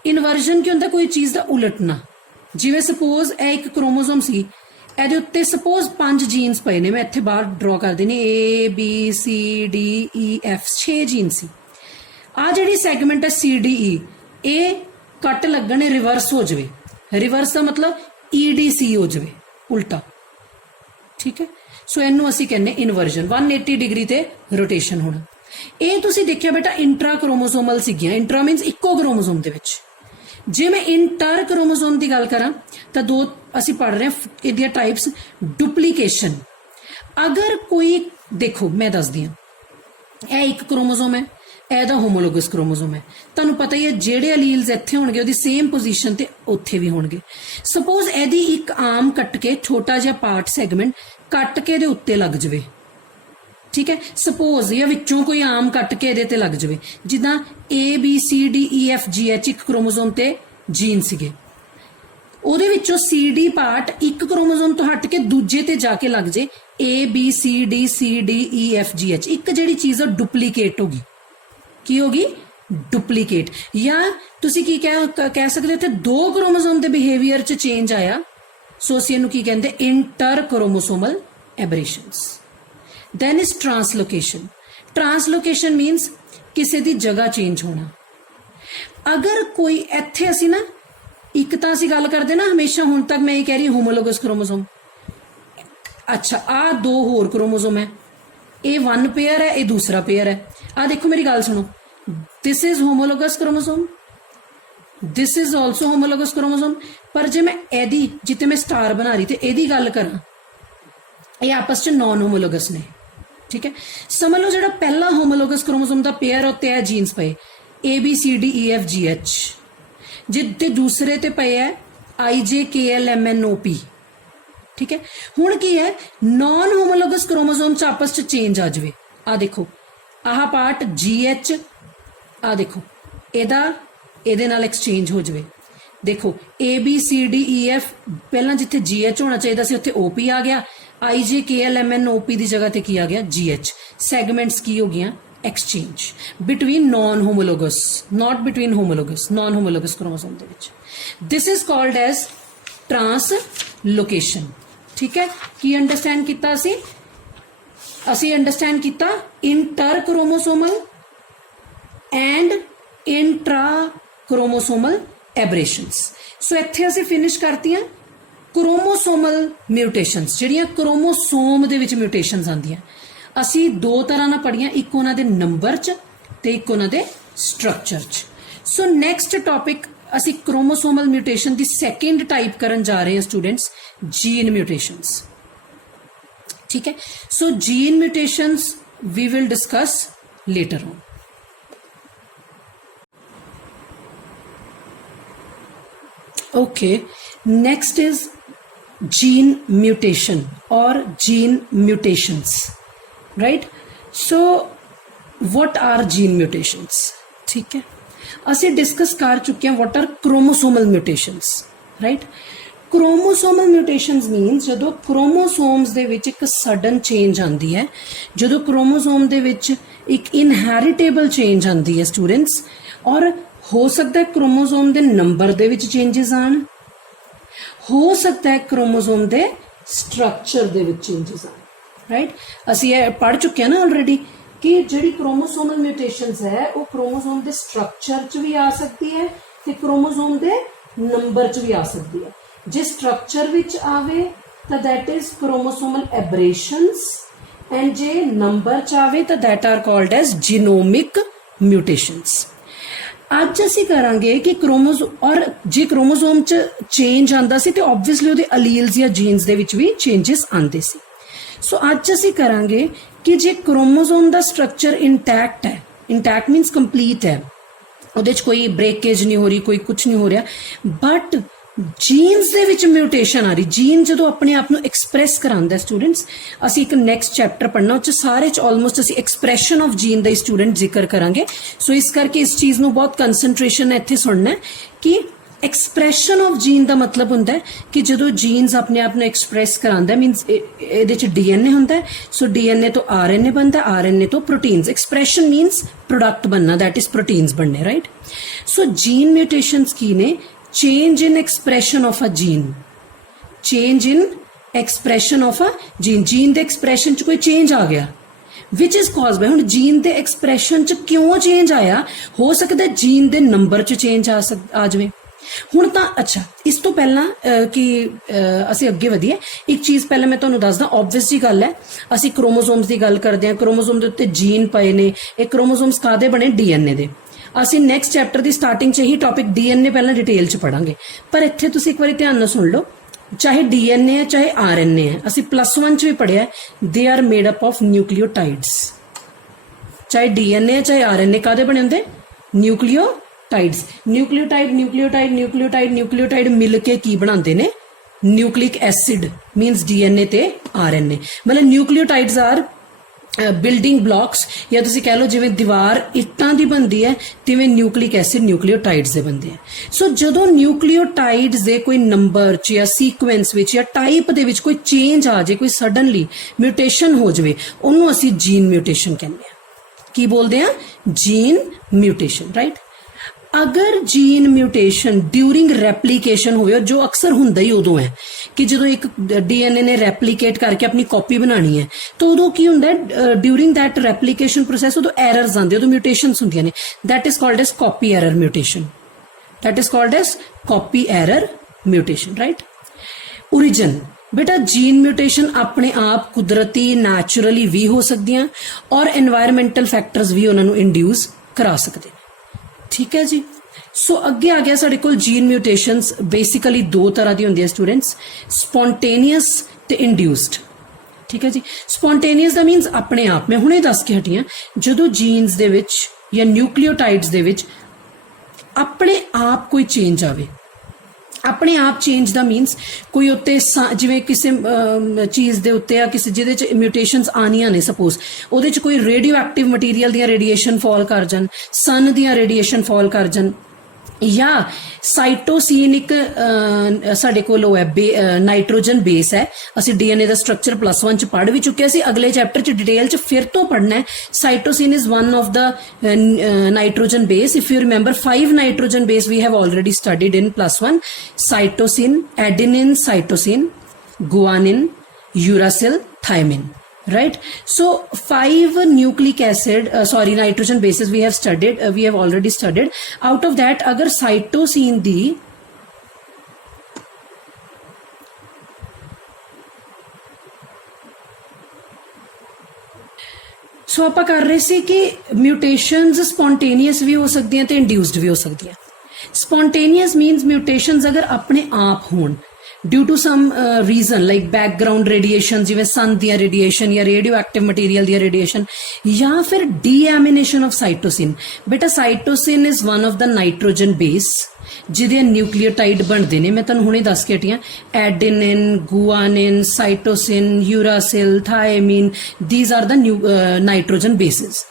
इनवर्जन की हुंदा कोई चीज़ का उलटना, जिवें सपोज ए एक क्रोमोसोम सी, ਇਹਦੇ ਉੱਤੇ ਸਪੋਜ਼ 5 ਜੀਨਸ ਪਏ ਨੇ, ਮੈਂ ਇੱਥੇ ਬਾਹਰ ਡਰਾ ਕਰ ਦੇਣੀ ABCDEF 6 ਜੀਨ ਸੀ। ਆ ਜਿਹੜੀ ਸੈਗਮੈਂਟ ਹੈ CDE, ਇਹ ਕੱਟ ਲੱਗਣੇ ਰਿਵਰਸ ਹੋ ਜਾਵੇ, ਰਿਵਰਸ ਦਾ ਮਤਲਬ EDC ਹੋ ਜਾਵੇ, ਉਲਟਾ, ਠੀਕ ਹੈ। ਸੋ ਇਹਨੂੰ ਅਸੀਂ ਕਹਿੰਦੇ ਇਨਵਰਜਨ, 180 ਡਿਗਰੀ ਤੇ ਰੋਟੇਸ਼ਨ ਹੋਣਾ। ਇਹ ਤੁਸੀਂ ਦੇਖਿਆ ਬੇਟਾ ਇੰਟਰਾ क्रोमोसोमल ਸੀਗੀਆਂ, इंट्रा मीनस इक्को क्रोमोसोम ਦੇ ਵਿੱਚ। जे मैं इंटर क्रोमोसोम की गल करा तो 2 असी पढ़ रहे हैं इहदियां टाइप्स। डुप्लीकेशन, अगर कोई देखो मैं दस दी ए एक क्रोमोसोम है, एदा होमोलोगस क्रोमोसोम है, तुहानूं पता ही है जेड़े अलील्स इत्थे होणगे ओहदी सेम पोजीशन ते उत्थे भी होणगे। सपोज एदी एक आम कट के छोटा जिहा पार्ट सैगमेंट कट के दे उत्ते लग जावे, ठीक है, सपोज या विचों कोई आम कट के ਇਹਦੇ ਤੇ ਲੱਗ ਜਾਵੇ, ਜਿੱਦਾਂ ABCDEFGH ਇੱਕ ਕ੍ਰੋਮੋਸੋਮ ਤੇ ਜੀਨ ਸੀਗੇ, ਉਹਦੇ ਵਿੱਚੋਂ CD ਪਾਰਟ ਇੱਕ ਕ੍ਰੋਮੋਸੋਮ ਤੋਂ ਹਟ ਕੇ ਦੂਜੇ ਤੇ ਜਾ ਕੇ ਲੱਗ ਜੇ ABCDCDEFGH, ਇੱਕ ਜਿਹੜੀ ਚੀਜ਼ ਉਹ ਡੁਪਲੀਕੇਟ ਹੋ ਗਈ, ਕੀ ਹੋ ਗਈ, ਡੁਪਲੀਕੇਟ। ਜਾਂ ਤੁਸੀਂ ਕੀ ਕਹਿ ਸਕਦੇ ਹੋ, ਇੱਥੇ 2 ਕ੍ਰੋਮੋਸੋਮ ਦੇ ਬਿਹੇਵੀਅਰ 'ਚ ਚੇਂਜ ਆਇਆ, ਸੋ ਅਸੀਂ ਇਹਨੂੰ ਕੀ ਕਹਿੰਦੇ, inter chromosomal aberrations. Then is translocation. Translocation means किसी दी जगह चेंज होना। अगर कोई इत्थे असी ना एक तां असी गल करदे ना हमेशा, हुण तक मैं ये कह रही होमोलोगस क्रोमोसोम, अच्छा आ 2 होर क्रोमोसोम है, ये 1 पेयर है, ये दूसरा पेयर है। आ देखो मेरी गल सुनो, this is homologous chromosome, this is also homologous chromosome. पर जे मैं एदी जिते मैं स्टार बना रही थी एदी गल करा, ये आपस च नॉन होमोलोगस ने, ठीक है। समझ लो जो पहला होमोलोगस क्रोमोसोम का पेयर उत्ते है जीन्स पे ABCDEFGH, जिते दूसरे ते पे है IJKLMNOP, ठीक है। हुण की है, नॉन होमोलोगस क्रोमोसोम च आपस च चेंज आ जाए, आ देखो आह पार्ट GH, आ देखो एदा एदे नाल एक्सचेंज हो जाए, देखो ABCDEF पहला जिथे GH होना चाहिए सी उत्थे OP आ गया, IJKLMNOP की जगह ते की आ गया GH। सैगमेंट्स की हो गया exchange between non homologous, not between homologous, non homologous chromosome दे विच। This is called as translocation, ठीक है। की अंडरस्टैंड किया सी, ਅਸੀਂ ਅੰਡਰਸਟੈਂਡ ਕੀਤਾ inter chromosomal and intra chromosomal aberrations. So ਇੱਥੇ ਅਸੀਂ ਫਿਨਿਸ਼ ਕਰਤੀਆਂ ਕ੍ਰੋਮੋਸੋਮਲ ਮਿਊਟੇਸ਼ਨਸ, ਜਿਹੜੀਆਂ ਕ੍ਰੋਮੋਸੋਮ ਦੇ ਵਿੱਚ ਮਿਊਟੇਸ਼ਨਸ ਆਉਂਦੀਆਂ। ਅਸੀਂ ਦੋ ਤਰ੍ਹਾਂ ਨਾਲ ਪੜ੍ਹੀਆਂ, ਇੱਕ ਉਹਨਾਂ ਦੇ ਨੰਬਰ 'ਚ ਤੇ ਇੱਕ ਉਹਨਾਂ ਦੇ ਸਟਰਕਚਰ 'ਚ। ਸੋ ਨੈਕਸਟ ਟੌਪਿਕ ਅਸੀਂ ਕ੍ਰੋਮੋਸੋਮਲ ਮਿਊਟੇਸ਼ਨ ਦੀ ਸੈਕਿੰਡ ਟਾਈਪ ਕਰਨ ਜਾ ਰਹੇ ਹਾਂ ਸਟੂਡੈਂਟਸ, ਜੀਨ ਮਿਊਟੇਸ਼ਨਸ। ठीक है, so gene mutations we will discuss later on. Okay, next is gene mutation or gene mutations, right? So what are gene mutations? ठीक है, ਅਸੀਂ डिस्कस कर चुके हैं what are chromosomal mutations, right? Chromosomal mutations मीनस जो chromosomes दे विच एक sudden change आती है, जो क्रोमोसोम दे विच एक इनहेरिटेबल चेंज आती है स्टूडेंट्स, और हो सकता है क्रोमोसोम दे नंबर दे विच चेंजेस आन, हो सकता है क्रोमोसोम दे स्ट्रक्चर दे विच चेंजेस आन, राइट? असी ये पढ़ चुके हैं ना ऑलरेडी कि जिहड़ी क्रोमोसोमल म्यूटेशनस है वो क्रोमोसोम दे स्ट्रक्चर च भी आ सकती है ते क्रोमोसोम दे नंबर च भी आ सकती है। जे स्ट्रक्चर विच आवे तो that is chromosomal aberrations, and जे नंबर च आवे तो that are called as genomic mutations. अज असी करांगे कि क्रोमोसोम और जे क्रोमोसोम च चेंज आंदा सी ते ऑब्वियसली उहदे अलील्स या जीन्स दे विच भी चेंजेस आंदे सी। सो अज असी करांगे कि जे क्रोमोसोम दा स्ट्रक्चर इंटैक्ट है, इंटैक्ट मीनस कंप्लीट है, उहदे च कोई ब्रेकेज नहीं हो रही, कोई कुछ नहीं हो रहा, बट जीन्स दे विच म्यूटेशन आ रही। जीन जो अपने आप को एक्सप्रैस करांदा स्टूडेंट्स, असी एक नैक्सट चैप्टर पढ़ना उस सारे ऑलमोस्ट असी एक्सप्रैशन ऑफ जीन का स्टूडेंट जिक्र करांगे। सो इस करके इस चीज़ में बहुत कंसनट्रेशन इत्थे सुनना है कि एक्सप्रैशन ऑफ जीन का मतलब होंदा है कि जो जीन्स अपने आप को एक्सप्रैस करांदा मीनस इहदे च डीएनए होंदा है। सो डीएनए तो आरएनए बनता, आरएनए तो प्रोटीन्स। एक्सप्रैशन मीनस प्रोडक्ट बनना, दैट इज प्रोटीन्स बनने, राइट? सो जीन म्यूटेशंस की ने change in expression of a gene, change in expression of a gene, gene ਦੇ expression ਚ ਕੋਈ change ਆ ਗਿਆ which is caused by, ਹੁਣ gene ਦੇ expression ਚ ਕਿਉਂ change ਆਇਆ? ਹੋ ਸਕਦਾ gene ਦੇ number ਚ change ਆ ਜਾਵੇ। ਹੁਣ ਤਾਂ ਅੱਛਾ, ਇਸ ਤੋਂ ਪਹਿਲਾਂ ਕਿ ਅਸੀਂ ਅੱਗੇ ਵਧੀਏ, ਇੱਕ ਚੀਜ਼ ਪਹਿਲਾਂ ਮੈਂ ਤੁਹਾਨੂੰ ਦੱਸਦਾ। ਆਬਵੀਅਸ ਜੀ ਗੱਲ ਹੈ, ਅਸੀਂ ਕ੍ਰੋਮੋਸੋਮਸ ਦੀ ਗੱਲ ਕਰਦੇ ਹਾਂ, ਕ੍ਰੋਮੋਸੋਮ ਦੇ ਉੱਤੇ ਜੀਨ ਪਏ ਨੇ। ਇਹ ਕ੍ਰੋਮੋਸੋਮਸ ਕਾਦੇ ਬਣੇ? ਡੀਐਨਏ ਦੇ। ਅਸੀਂ ਨੈਕਸਟ ਚੈਪਟਰ ਦੀ ਸਟਾਰਟਿੰਗ 'ਚ ਇਹੀ ਟੌਪਿਕ ਡੀਐਨਏ ਪਹਿਲਾਂ ਡਿਟੇਲ 'ਚ ਪੜਾਂਗੇ, ਪਰ ਇੱਥੇ ਤੁਸੀਂ ਇੱਕ ਵਾਰੀ ਧਿਆਨ ਨਾਲ ਸੁਣ ਲਓ। ਚਾਹੇ ਡੀਐਨਏ ਹੈ ਚਾਹੇ ਆਰਐਨਏ ਹੈ, ਅਸੀਂ +1 'ਚ ਵੀ ਪੜਿਆ, they are made up of nucleotides. ਚਾਹੇ ਡੀਐਨਏ ਹੈ ਚਾਹੇ ਆਰਐਨਏ ਕਾਦੇ ਬਣੇ ਹੁੰਦੇ? ਨਿਊਕਲੀਓਟਾਈਡਸ। ਨਿਊਕਲੀਓਟਾਈਡ ਨਿਊਕਲੀਓਟਾਈਡ ਨਿਊਕਲੀਓਟਾਈਡ ਨਿਊਕਲੀਓਟਾਈਡ ਮਿਲ ਕੇ ਕੀ ਬਣਾਉਂਦੇ ਨੇ? ਨਿਊਕਲਿਕ ਐਸਿਡ ਮੀਨਸ ਡੀਐਨਏ ਤੇ ਆਰਐਨਏ। ਮਤਲਬ ਨਿਊਕਲੀਓਟਾਈਡਸ ਆਰ ਬਿਲਡਿੰਗ ਬਲੌਕਸ, ਜਾਂ ਤੁਸੀਂ ਕਹਿ ਲਓ ਜਿਵੇਂ ਦੀਵਾਰ ਇੱਟਾਂ ਦੀ ਬਣਦੀ ਹੈ ਤਿਵੇਂ ਨਿਊਕਲਿਕ ਐਸਿਡ ਨਿਊਕਲੀਓਟਾਈਡਸ ਦੇ ਬਣਦੇ ਆ। ਸੋ ਜਦੋਂ ਨਿਊਕਲੀਓਟਾਈਡਸ ਦੇ ਕੋਈ ਨੰਬਰ 'ਚ ਜਾਂ ਸੀਕੁਐਂਸ ਵਿੱਚ ਜਾਂ ਟਾਈਪ ਦੇ ਵਿੱਚ ਕੋਈ ਚੇਂਜ ਆ ਜਾਏ, ਕੋਈ ਸਡਨਲੀ ਮਿਊਟੇਸ਼ਨ ਹੋ ਜਾਵੇ, ਉਹਨੂੰ ਅਸੀਂ ਜੀਨ ਮਿਊਟੇਸ਼ਨ ਕਹਿੰਦੇ ਆ। ਕੀ ਬੋਲਦੇ ਆ? Jean mutation, right? अगर जीन म्यूटेशन ड्यूरिंग रेप्लीकेशन होवे, जो अक्सर हुंदा ही उदों है कि जो एक डीएनए ने रेप्लीकेट करके अपनी कॉपी बनानी है, तो उदों की हुंदा है ड्यूरिंग दैट रेप्लीकेशन प्रोसैस उदों एरर्स आंदे, उदों म्यूटेशंस हुंदियां ने। That is called as copy error mutation, that is called as copy error mutation, right? Origin बेटा, जीन म्यूटेशन अपने आप कुदरती नैचुरली भी हो सकदियां और एनवायरमेंटल फैक्टर्स भी उन्होंने इंड्यूस करा सकते हैं। ठीक है जी। सो अगे आ गया साडे कोल जीन म्यूटेशंस बेसिकली दो तरह दी होंदी है स्टूडेंट्स, स्पॉन्टेनियस ते इंड्यूस्ड। ठीक है जी। स्पॉन्टेनियस दा मीनस अपने आप, मैं हुणे दस के हटी हां, जदों जीन्स दे विच या न्यूक्लियोटाइड्स दे विच अपने आप कोई चेंज आवे। अपने आप चेंज दा मीनस कोई उत्ते जिवें किसी चीज़ दे उत्ते या किसी जिहदे च म्यूटेशंस आनियां ने, सपोज उहदे च कोई रेडियो एक्टिव मटीरियल दियां रेडिएशन फॉल कर जान, सन दियां रेडिएशन फॉल कर जान, या साइटोसिन एक साडे कोल है नाइट्रोजन बेस है। असी डीएनए दा स्ट्रक्चर +1 च पढ़ भी चुके सी, अगले चैप्टर च डिटेल च फिर तो पढ़ना है। Cytosine is one of the nitrogen base. If you remember 5 nitrogen base we have already studied in +1। Cytosine, adenine, cytosine, guanine, uracil, thymine. right? So 5 nucleic acid nitrogen bases we have already studied. Out of that agar cytosine di ਸੋ ਆਪਾਂ ਕਰ ਰਹੇ ਸੀ ਕਿ ਮਿਊਟੇਸ਼ਨਸ spontaneous ਵੀ ਹੋ ਸਕਦੀਆਂ ਤੇ induced ਵੀ ਹੋ ਸਕਦੀਆਂ। Spontaneous means ਮਿਊਟੇਸ਼ਨਸ ਅਗਰ ਆਪਣੇ ਆਪ ਹੋਣ due to some reason like background radiation, ਜਿਵੇਂ ਸਨ ਦੀਆਂ ਰੇਡੀਏਸ਼ਨ ਜਾਂ ਰੇਡੀਓ ਐਕਟਿਵ ਮਟੀਰੀਅਲ ਦੀਆਂ ਰੇਡੀਏਸ਼ਨ, ਜਾਂ ਫਿਰ ਡੀਐਮੀਨੇਸ਼ਨ ਆਫ ਸਾਈਟੋਸਿਨ। ਬੇਟਾ cytosine is one of the nitrogen base ਜਿਹਦੇ ਨਿਊਕਲੀਓਟਾਈਡ ਬਣਦੇ ਨੇ। ਮੈਂ ਤੁਹਾਨੂੰ ਹੁਣੇ ਦੱਸ ਕੇ ਹਟੀ ਹਾਂ, ਐਡੇਨਿਨ, ਗੁਆਨਿਨ, ਸਾਈਟੋਸਿਨ, ਯੂਰਾਸਿਲ, ਥਾਇਮੀਨ, these are the nitrogen basis.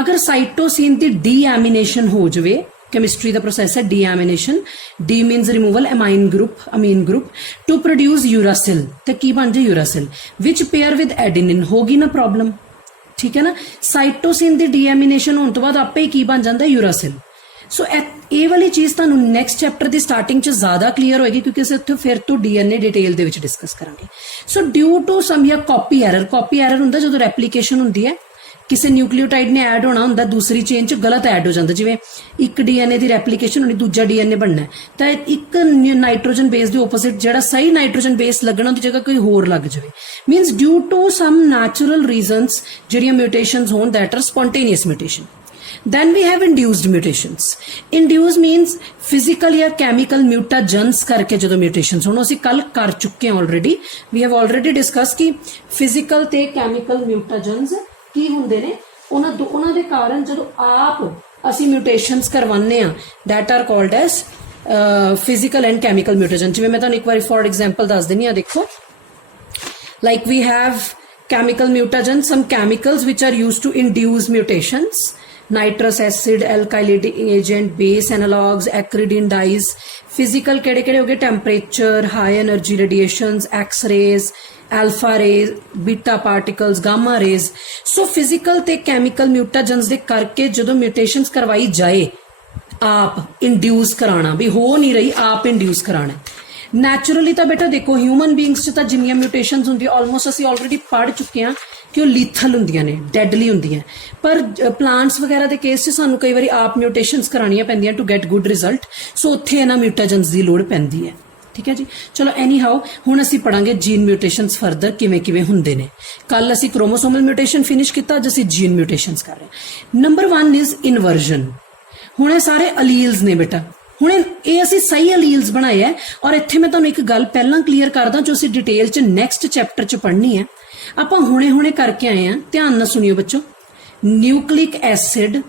ਅਗਰ ਸਾਈਟੋਸਿਨ ਦੀ ਡੀਐਮੀਨੇਸ਼ਨ ਹੋ ਜਾਵੇ, chemistry ਦਾ ਪ੍ਰੋਸੈਸ ਹੈ deamination, de means removal amine group to produce uracil, ਤੇ ਕੀ ਬਣ ਜਾਏ ਯੂਰਾਸਿਲ ਵਿਚ ਪੇਅਰ ਵਿਦ ਐਡੇਨਿਨ, ਹੋਗੀ ਨਾ ਪ੍ਰੋਬਲਮ, ਠੀਕ ਹੈ ਨਾ। ਸਾਈਟੋਸਿਨ ਦੀ ਡੀਐਮੀਨੇਸ਼ਨ ਹੋਣ ਤੋਂ ਬਾਅਦ ਆਪੇ ਹੀ ਕੀ ਬਣ ਜਾਂਦਾ ਯੂਰਾਸਿਲ। ਸੋ ਇਹ ਵਾਲੀ ਚੀਜ਼ ਤੁਹਾਨੂੰ ਨੈਕਸਟ ਚੈਪਟਰ ਦੀ ਸਟਾਰਟਿੰਗ 'ਚ ਜ਼ਿਆਦਾ ਕਲੀਅਰ ਹੋਏਗੀ ਕਿਉਂਕਿ ਅਸੀਂ ਉੱਥੇ ਫਿਰ ਤੋਂ ਡੀਐਨਏ ਡਿਟੇਲ ਦੇ ਵਿੱਚ ਡਿਸਕਸ ਕਰਾਂਗੇ। ਸੋ ਡਿਊ ਟੂ ਸਮ ਜਾਂ ਕਾਪੀ ਐਰਰ ਹੁੰਦਾ ਜਦੋਂ ਰੈਪਲੀਕੇਸ਼ਨ ਹੁੰਦੀ ਹੈ, ਕਿਸੇ ਨਿਊਕਲੀਓਟਾਈਡ ਨੇ ਐਡ ਹੋਣਾ ਹੁੰਦਾ ਦੂਸਰੀ ਚੇਨ 'ਚ ਗਲਤ ਐਡ ਹੋ ਜਾਂਦਾ। ਜਿਵੇਂ ਇੱਕ ਡੀਐਨਏ ਦੀ ਰੈਪਲੀਕੇਸ਼ਨ ਹੋਣੀ, ਦੂਜਾ ਡੀਐਨਏ ਬਣਨਾ ਤਾਂ ਇੱਕ ਨਾਈਟ੍ਰੋਜਨ ਬੇਸ ਦੇ ਆਪੋਜ਼ਿਟ ਜਿਹੜਾ ਸਹੀ ਨਾਈਟ੍ਰੋਜਨ ਬੇਸ ਲੱਗਣਾ ਉਹਦੀ ਜਗ੍ਹਾ ਕੋਈ ਹੋਰ ਲੱਗ ਜਾਵੇ, means due to some natural reasons ਜਿਹੜੀਆਂ ਮਿਊਟੇਸ਼ਨਸ ਹੋਣ, that are spontaneous mutation. Then we have induced mutations. Induced means physical या chemical mutagens करके जो mutations होना, उसी कल कर चुके हैं already. We have already discussed कि physical ते chemical mutagens की हुंदे ने, उन्हां दे कारण जो आप असी mutations करवाने हैं, that are called as physical and chemical mutagens. जिवें मैं तुहानूं एक बार for example दस देनी आ, देखो like we have chemical mutagens, some chemicals which are used to induce mutations. Nitrous acid, alkyl agent, base analogues, acridine dyes. Physical केड़े केड़े हो गए, temperature, high energy radiations, X rays, alpha rays, beta particles, gamma rays. So physical ते chemical mutagens दे करके जो mutations करवाई जाए, आप इंड्यूस कराना भी हो नहीं रही, आप इंड्यूस कराना। नैचुरली तो बेटा देखो ह्यूमन बीइंग्स च तां जिन्नियां म्यूटेशंस हुंदियां ऑलमोस्ट असीं ऑलरेडी पढ़ चुके हैं कि वो लीथल हुंदियां ने, डेडली हुंदियां, पर प्लांट्स वगैरह के केस च सानूं कई बारी आप म्यूटेशंस करानियां पैंदियां to get good result. So उत्थे इन्हां म्यूटाजेंस की लोड़ पैंदी है, ठीक है जी। चलो एनी हाउ हुण असीं पढ़ांगे जीन म्यूटेशंस फरदर किवें किवें हुंदे ने। कल असीं क्रोमोसोमल म्यूटेशन फिनिश किया, अज असीं जीन म्यूटेशंस कर रहे हैं। Number 1 is inversion. हुण ये सारे अलील्स ने बेटा, हुण ये असीं सही अलील्स बनाए है, और इत्थे मैं तुहानूं एक गल पहलां क्लीयर करदा जो असीं डिटेल च नैक्सट चैप्टर च पढ़नी है। आपां हुणे हुणे करके आए हैं, ध्यान नाल सुनियो बच्चों। Nucleic acid,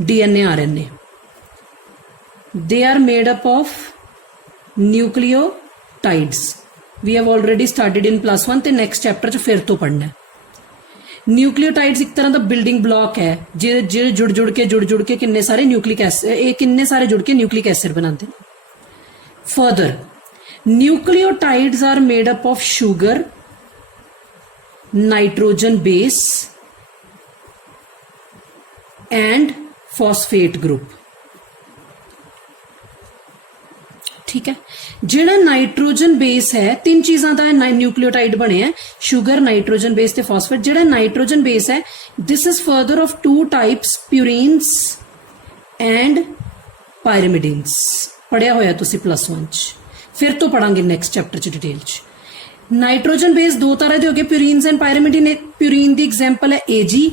DNA, RNA, they are made up of nucleotides. We have already started in +1 ते नैक्सट चैप्टर च फिर तो पढ़ना है। न्यूक्लियोटाइड्स एक तरह का बिल्डिंग ब्लॉक है जे जुड़ के किन्ने सारे न्यूक्लिक एसिड, किन्ने सारे जुड़ के न्यूक्लिक एसिड बनाते हैं। Further nucleotides are made up of sugar, nitrogen base and phosphate group, ठीक है। जिहड़ा नाइट्रोजन बेस है, 3 चीज़ों का न्यूक्लियोटाइड बने हैं, शुगर, नाइट्रोजन बेस ते फॉस्फेट। जिहड़ा नाइट्रोजन बेस है, this is further of 2 types, purines and pyrimidines. पढ़िया होया तुसी +1 च, फिर तो पढ़ांगे नैक्सट चैप्टर च डिटेल च। नाइट्रोजन बेस 2 तरह के हो गए, प्यूरीन्स एंड पायरिमिडीन। प्यूरीन की एग्जाम्पल है एजी,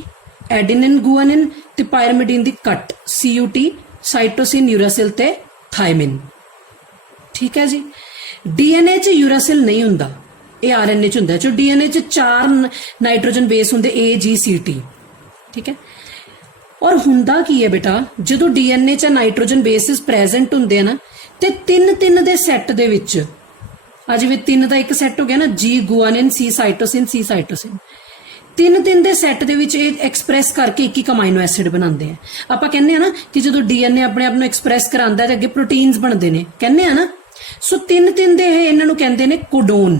एडेनिन, गुआनिन, ते पायरिमिडीन की कट, CUT, साइटोसिन, यूरासिल ते थायमिन, ठीक है जी। डीएनए च यूरासिल नहीं हुंदा, ये आरएनए च हुंदा। जो डीएनए च 4 नाइट्रोजन बेस हुंदे, AGCT, ठीक है। और हुंदा की है बेटा, जो डीएनए च नाइट्रोजन बेसिस प्रेजेंट हुंदे हैं ना, ते 3 दे सैट दे विच, अज भी 3 का एक सैट हो गया ना, G guanine, C cytosine, C cytosine, 3 दे सैट दे विच एक्सप्रैस करके एक अमाइनो एसिड बनाते हैं। आपां कहने ना कि जो डीएनए अपने आप एक्सप्रैस करांदा है, अगे प्रोटीन्स बनते हैं, कहने ना। सो 3 दे इन्हों कहते हैं कोडोन,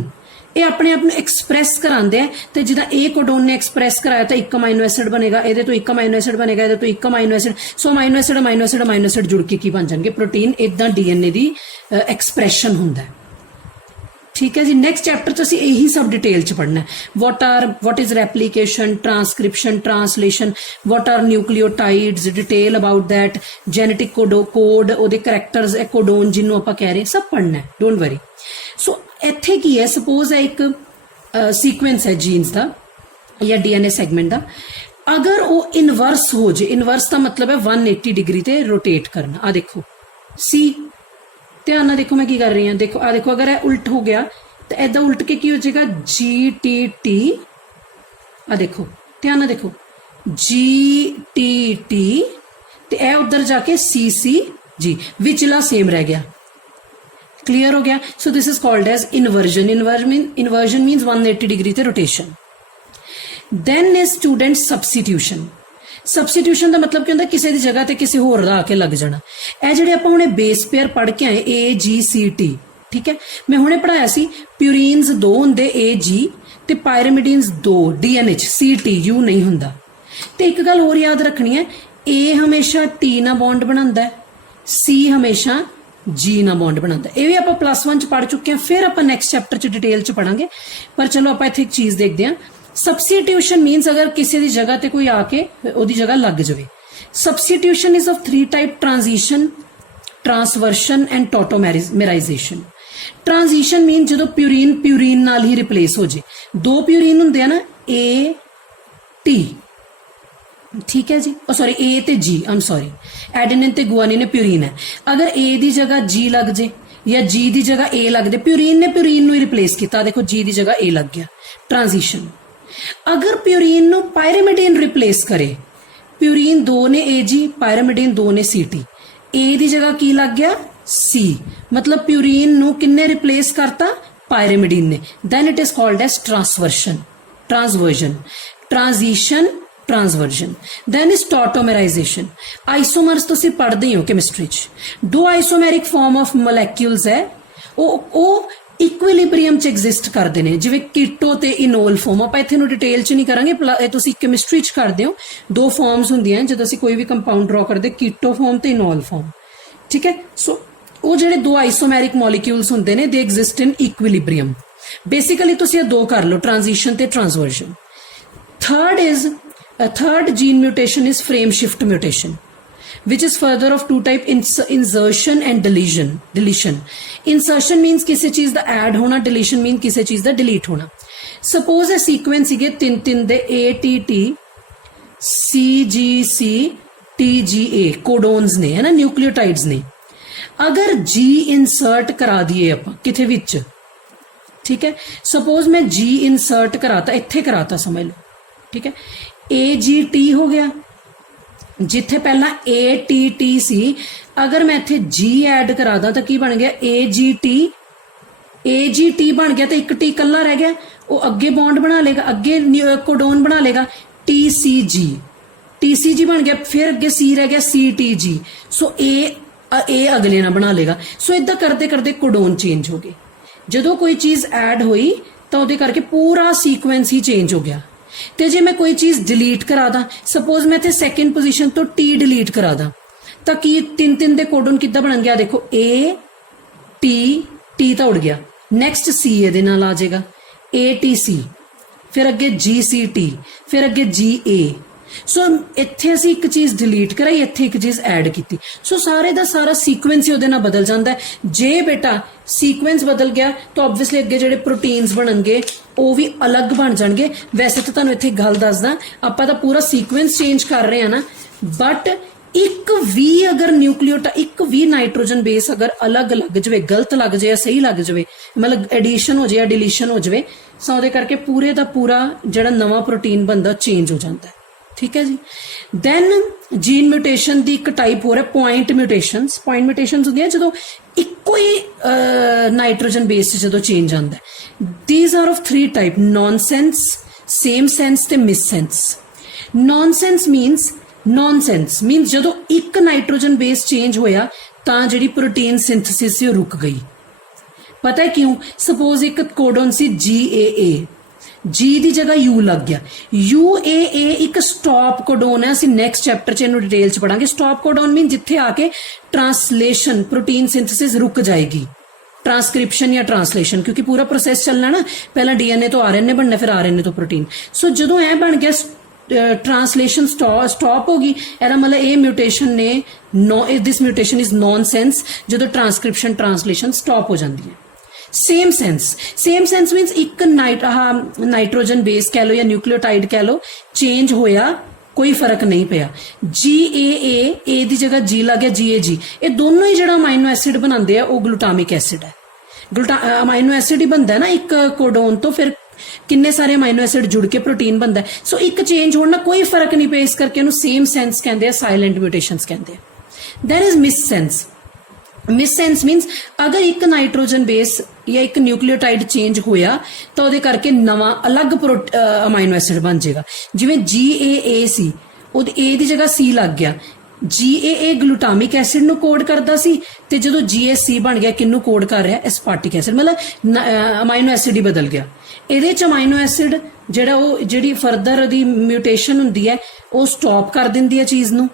ये अपने आप एक्सप्रैस कराते हैं। तो जिदा ए कोडोन ने एक्सप्रैस कराया तो एक अमाइनो एसिड बनेगा, ये तो एक अमाइनो एसिड बनेगा, ये तो एक अमाइनो एसिड। सो अमाइनो एसिड जुड़ के की बन जाएंगे प्रोटीन। इदा डीएनए की एक्सप्रैशन होंदा है, ठीक है जी। नेक्स्ट चैप्टर च ਅਸੀਂ ਇਹੀ ਸਭ ਡਿਟੇਲ ਚ ਪੜਨਾ ਹੈ। what is replication, transcription, translation, what are nucleotides, detail about that, genetic code ਉਹਦੇ characters, ਕੋਡੋਨ ਜਿਹਨੂੰ ਆਪਾਂ ਕਹਿ ਰਹੇ ਸਭ ਪੜਨਾ ਹੈ, ਡੋਂਟ ਵਰੀ। ਸੋ ਇੱਥੇ ਕੀ ਹੈ, ਸਪੋਜ਼ ਹੈ ਇੱਕ ਸੀਕੁਐਂਸ ਹੈ ਜੀਨਸ ਦਾ ਜਾਂ DNA ਸੈਗਮੈਂਟ ਦਾ, ਅਗਰ ਉਹ ਇਨਵਰਸ ਹੋ ਜੇ, ਇਨਵਰਸ ਦਾ ਮਤਲਬ ਹੈ 180 ਡਿਗਰੀ ਤੇ ਰੋਟੇਟ ਕਰਨਾ। ਆ ਦੇਖੋ ਸੀ, ध्यान ना देखो मैं की कर रही हूँ, देखो आ देखो, अगर है उल्ट हो गया तो ऐदा उल्ट के की हो जाएगा GTT। आ देखो ध्यान ना देखो GTT ते ए उधर जाके CCG, विचला सेम रह गया। क्लियर हो गया। So this is called as inversion. Inversion means 180 degree ते rotation. Then is student substitution. Substitution का मतलब की होंगे किसी की जगह ते किसी होर दा आके लग जाना। ਇਹ ਜਿਹੜੇ ਆਪਾਂ ਹੁਣੇ बेस पेयर पढ़ के आए AGCT, ठीक है, मैं हुणे पढ़ाया सी प्यूरीन्स 2 हुंदे AG ते पायरिमिडीन्स 2 DNH CT U नहीं हुंदा। ते एक गल होर याद रखनी है, A हमेशा T ना बॉन्ड बनांदा है, C हमेशा G ना बॉन्ड बनांदा है। ये भी आप +1 च पढ़ चुके हैं, फिर आप नेक्स्ट चैप्टर च डिटेल च पढ़ांगे। पर चलो आप इत्थे एक चीज देखते हैं, सबस्टिट्यूशन मीन्स अगर किसी की जगह ते कोई आके ओदी जगह लग जाए। Substitution is of 3 type, transition, transversion and tautomerisation. Transition mean जो प्यूरीन प्यूरीन नाल ही रिप्लेस हो जाए। 2 प्यूरीन हुंदे ना AT, ठीक है जी, सॉरी A ते G, I am sorry, adenine ते गुआनिन प्यूरीन है। अगर A दी जगह G लग जाए या G दी जगह A लग जाए, प्यूरीन ने प्यूरीन नूं ही रिप्लेस किया, देखो G दी जगह A लग गया, ट्रांजिशन। अगर प्यूरीन नो पायरिमिडीन रिप्लेस करे, प्यूरीन 2 ने AG, पायरिमिडीन 2 ने CT, A दी जगह की लग गया C, मतलब प्यूरीन नो किन्ने रिप्लेस करता, पायरिमिडीन ने। Then it is called as transversion, transversion, transition, transversion. Then is tautomerisation. Isomers तो तुसीं पढ़दे ही हो केमिस्ट्री च। 2 आइसोमेरिक फॉर्म ऑफ मोलैक्यूल्स है, वो इक्विलिब्रियम च एग्जिस्ट करते हैं, जिवें कीटो ते इनोल फॉर्म। आप इत्थे डिटेल च नहीं करांगे, तुसीं केमिस्ट्री च करदे हो। 2 फॉर्म्स हुंदियां जदों असीं कोई भी कंपाउंड ड्रॉ करदे, कीटो फॉर्म ते इनोल फॉर्म, ठीक है। सो वो जिहड़े 2 आइसोमेरिक मॉलिक्यूल्स हुंदे ने, they exist in equilibrium. Basically तुसीं 2 कर लो, ट्रांजिशन ते transversion. Third gene mutation is frame shift mutation, which is further of 2 type, insertion and deletion. Insertion means किसी चीज दा add होना, deletion means किसी चीज दा delete होना। Suppose है sequence सीगे 3 दे ATT CGC TGA कोडोन्स ने, है ना, न्यूक्लियोटाइड्स ने। अगर G insert करा दिए आप किथे विच, ठीक है, suppose मैं G insert कराता, इत्थे कराता समझ लो, ठीक है, AGT हो गया, जिथे पहला ATT सी, अगर मैं इत्थे G ऐड करा दा तो की बन गया AGT बन गया, तो एक T कला रह गया, वो अगे बॉन्ड बना लेगा, अगे कोडोन बना लेगा TCG बन गया, फिर अगे C रह गया CTG। सो A अगले ना बना लेगा। सो इदा करते करते कोडोन चेंज हो गए। जदों कोई चीज ऐड हुई तो उहदे करके पूरा सीक्वेंस ही चेंज हो गया। ते जे मैं कोई चीज डिलीट करा दा, सपोज मैं इत्थे सैकेंड पोजीशन तो T डिलीट करा दा, तो की 3 दे कोडोन किद्दां बन गया, देखो T तो उड़ गया, नेक्स्ट C इहदे नाल आ जाएगा, ATC, फिर अगे GCT, फिर अगे GA। सो इत्थे असीं एक चीज डिलीट कराई, इत्थे एक चीज ऐड की, सो सारे दा सारा सीक्वेंस ही उहदे नाल बदल जाता है। जे बेटा सीक्वेंस बदल गया तो ऑब्वियसली अगे जिहड़े प्रोटीन्स बनणगे वो भी अलग बन जाएंगे। वैसे तो तुहानूं इत्थे गल दसदा, आपां तां पूरा सीक्वेंस चेंज कर रहे हैं ना, बट एक भी अगर एक भी नाइट्रोजन बेस अगर अलग लग जाए, गलत लग जाए, सही लग जाए, मतलब एडिशन हो जाए, डिलीशन हो जाए, सो उहदे करके पूरे दा पूरा जिहड़ा नवां प्रोटीन बनदा चेंज हो जाता है, ठीक है जी। दैन जीन म्यूटेशन की एक टाइप हो रहा है पॉइंट म्यूटेशंस। पॉइंट म्यूटेशंस होंगे जो इक्को ही नाइट्रोजन बेस जो चेंज आता है। These are of 3 type, nonsense, same sense ते मिससेंस। नॉनसेंस मीनस जो एक नाइट्रोजन बेस चेंज होया तां जिहड़ी प्रोटीन सिंथेसिस सी रुक गई। पता है क्यों? सपोज एक कोडोन सी GAA, G की जगह U लग गया, UAA एक स्टॉप कोडोन है, असं नैक्सट चैप्टर च इन्हू डिटेल च पढ़ांगे। स्टॉप कोडोन मीन जिथे आके ट्रांसलेशन प्रोटीन सिंथेसिस रुक जाएगी, ट्रांसक्रिप्शन या ट्रांसलेशन, क्योंकि पूरा प्रोसैस चलना ना, पहला डीएनए तो आरएनए बनना, फिर आरएनए तो प्रोटीन। सो जो ऐ बन गया ट्रांसलेशन स्टॉप होगी, एदा मतलब ये म्यूटेशन ने this mutation is non sense जो ट्रांसक्रिप्शन ट्रांसलेशन स्टॉप हो जाती है। सेम सेंस मीनस एक नाइट्रोजन बेस कह लो या न्यूक्लियोटाइड कह लो, चेंज होया, कोई फर्क नहीं पिया। GAA दी जगह G लग गया, GAG, ये दोनों ही जो अमाइनो एसिड बनाते हैं वो ग्लूटामिक एसिड है। अमाइनो एसिड ही बनता है ना एक कोडोन तो, फिर किन्ने सारे अमाइनो एसिड जुड़ के प्रोटीन बनता है। सो एक चेंज होना कोई फर्क नहीं पिया, इस करके उन्हें सेम सेंस कहते हैं, साइलेंट म्यूटेशंस कहते हैं। There is missense. Missense means अगर एक नाइट्रोजन बेस या एक न्यूक्लियोटाइड चेंज होया तो ਉਹਦੇ करके नवा अलग अमाइनो एसिड बन जाएगा। जिवें GAA सी, ਉਹਦੀ A ਦੀ जगह C लग गया, GAA ग्लूटामिक एसिड ਨੂੰ ਕੋਡ ਕਰਦਾ ਸੀ, ਤੇ ਜਦੋਂ GAC ਬਣ ਗਿਆ ਕਿੰਨੂੰ ਕੋਡ ਕਰ ਰਿਹਾ, ਐਸਪਾਰਟਿਕ ਐਸਿਡ, मतलब ਅਮਾਈਨੋ ਐਸਿਡ ਹੀ ਬਦਲ ਗਿਆ। ਇਹਦੇ ਚ ਅਮਾਈਨੋ ਐਸਿਡ ਜਿਹੜੀ ਫਰਦਰ ਦੀ ਮਿਊਟੇਸ਼ਨ ਹੁੰਦੀ ਹੈ ਉਹ ਸਟਾਪ ਕਰ ਦਿੰਦੀ ਹੈ ਚੀਜ਼ ਨੂੰ,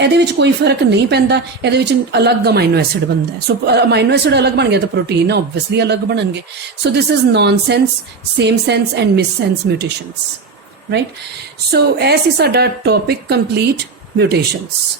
ਇਹਦੇ ਵਿੱਚ ਕੋਈ ਫਰਕ ਨਹੀਂ ਪੈਂਦਾ, ਇਹਦੇ ਵਿੱਚ ਅਲੱਗ ਅਮਾਈਨੋ ਐਸਿਡ ਬਣਦਾ ਹੈ। ਸੋ ਅਮਾਈਨੋ ਐਸਿਡ ਅਲੱਗ ਬਣ ਗਿਆ ਤਾਂ ਪ੍ਰੋਟੀਨ ਆਬਵੀਅਸਲੀ ਅਲੱਗ ਬਣਨਗੇ। So this is nonsense, same sense and missense mutations, right. So ਇਹ ਸੀ ਸਾਡਾ ਟੌਪਿਕ ਕੰਪਲੀਟ, ਮਿਊਟੇਸ਼ਨਸ।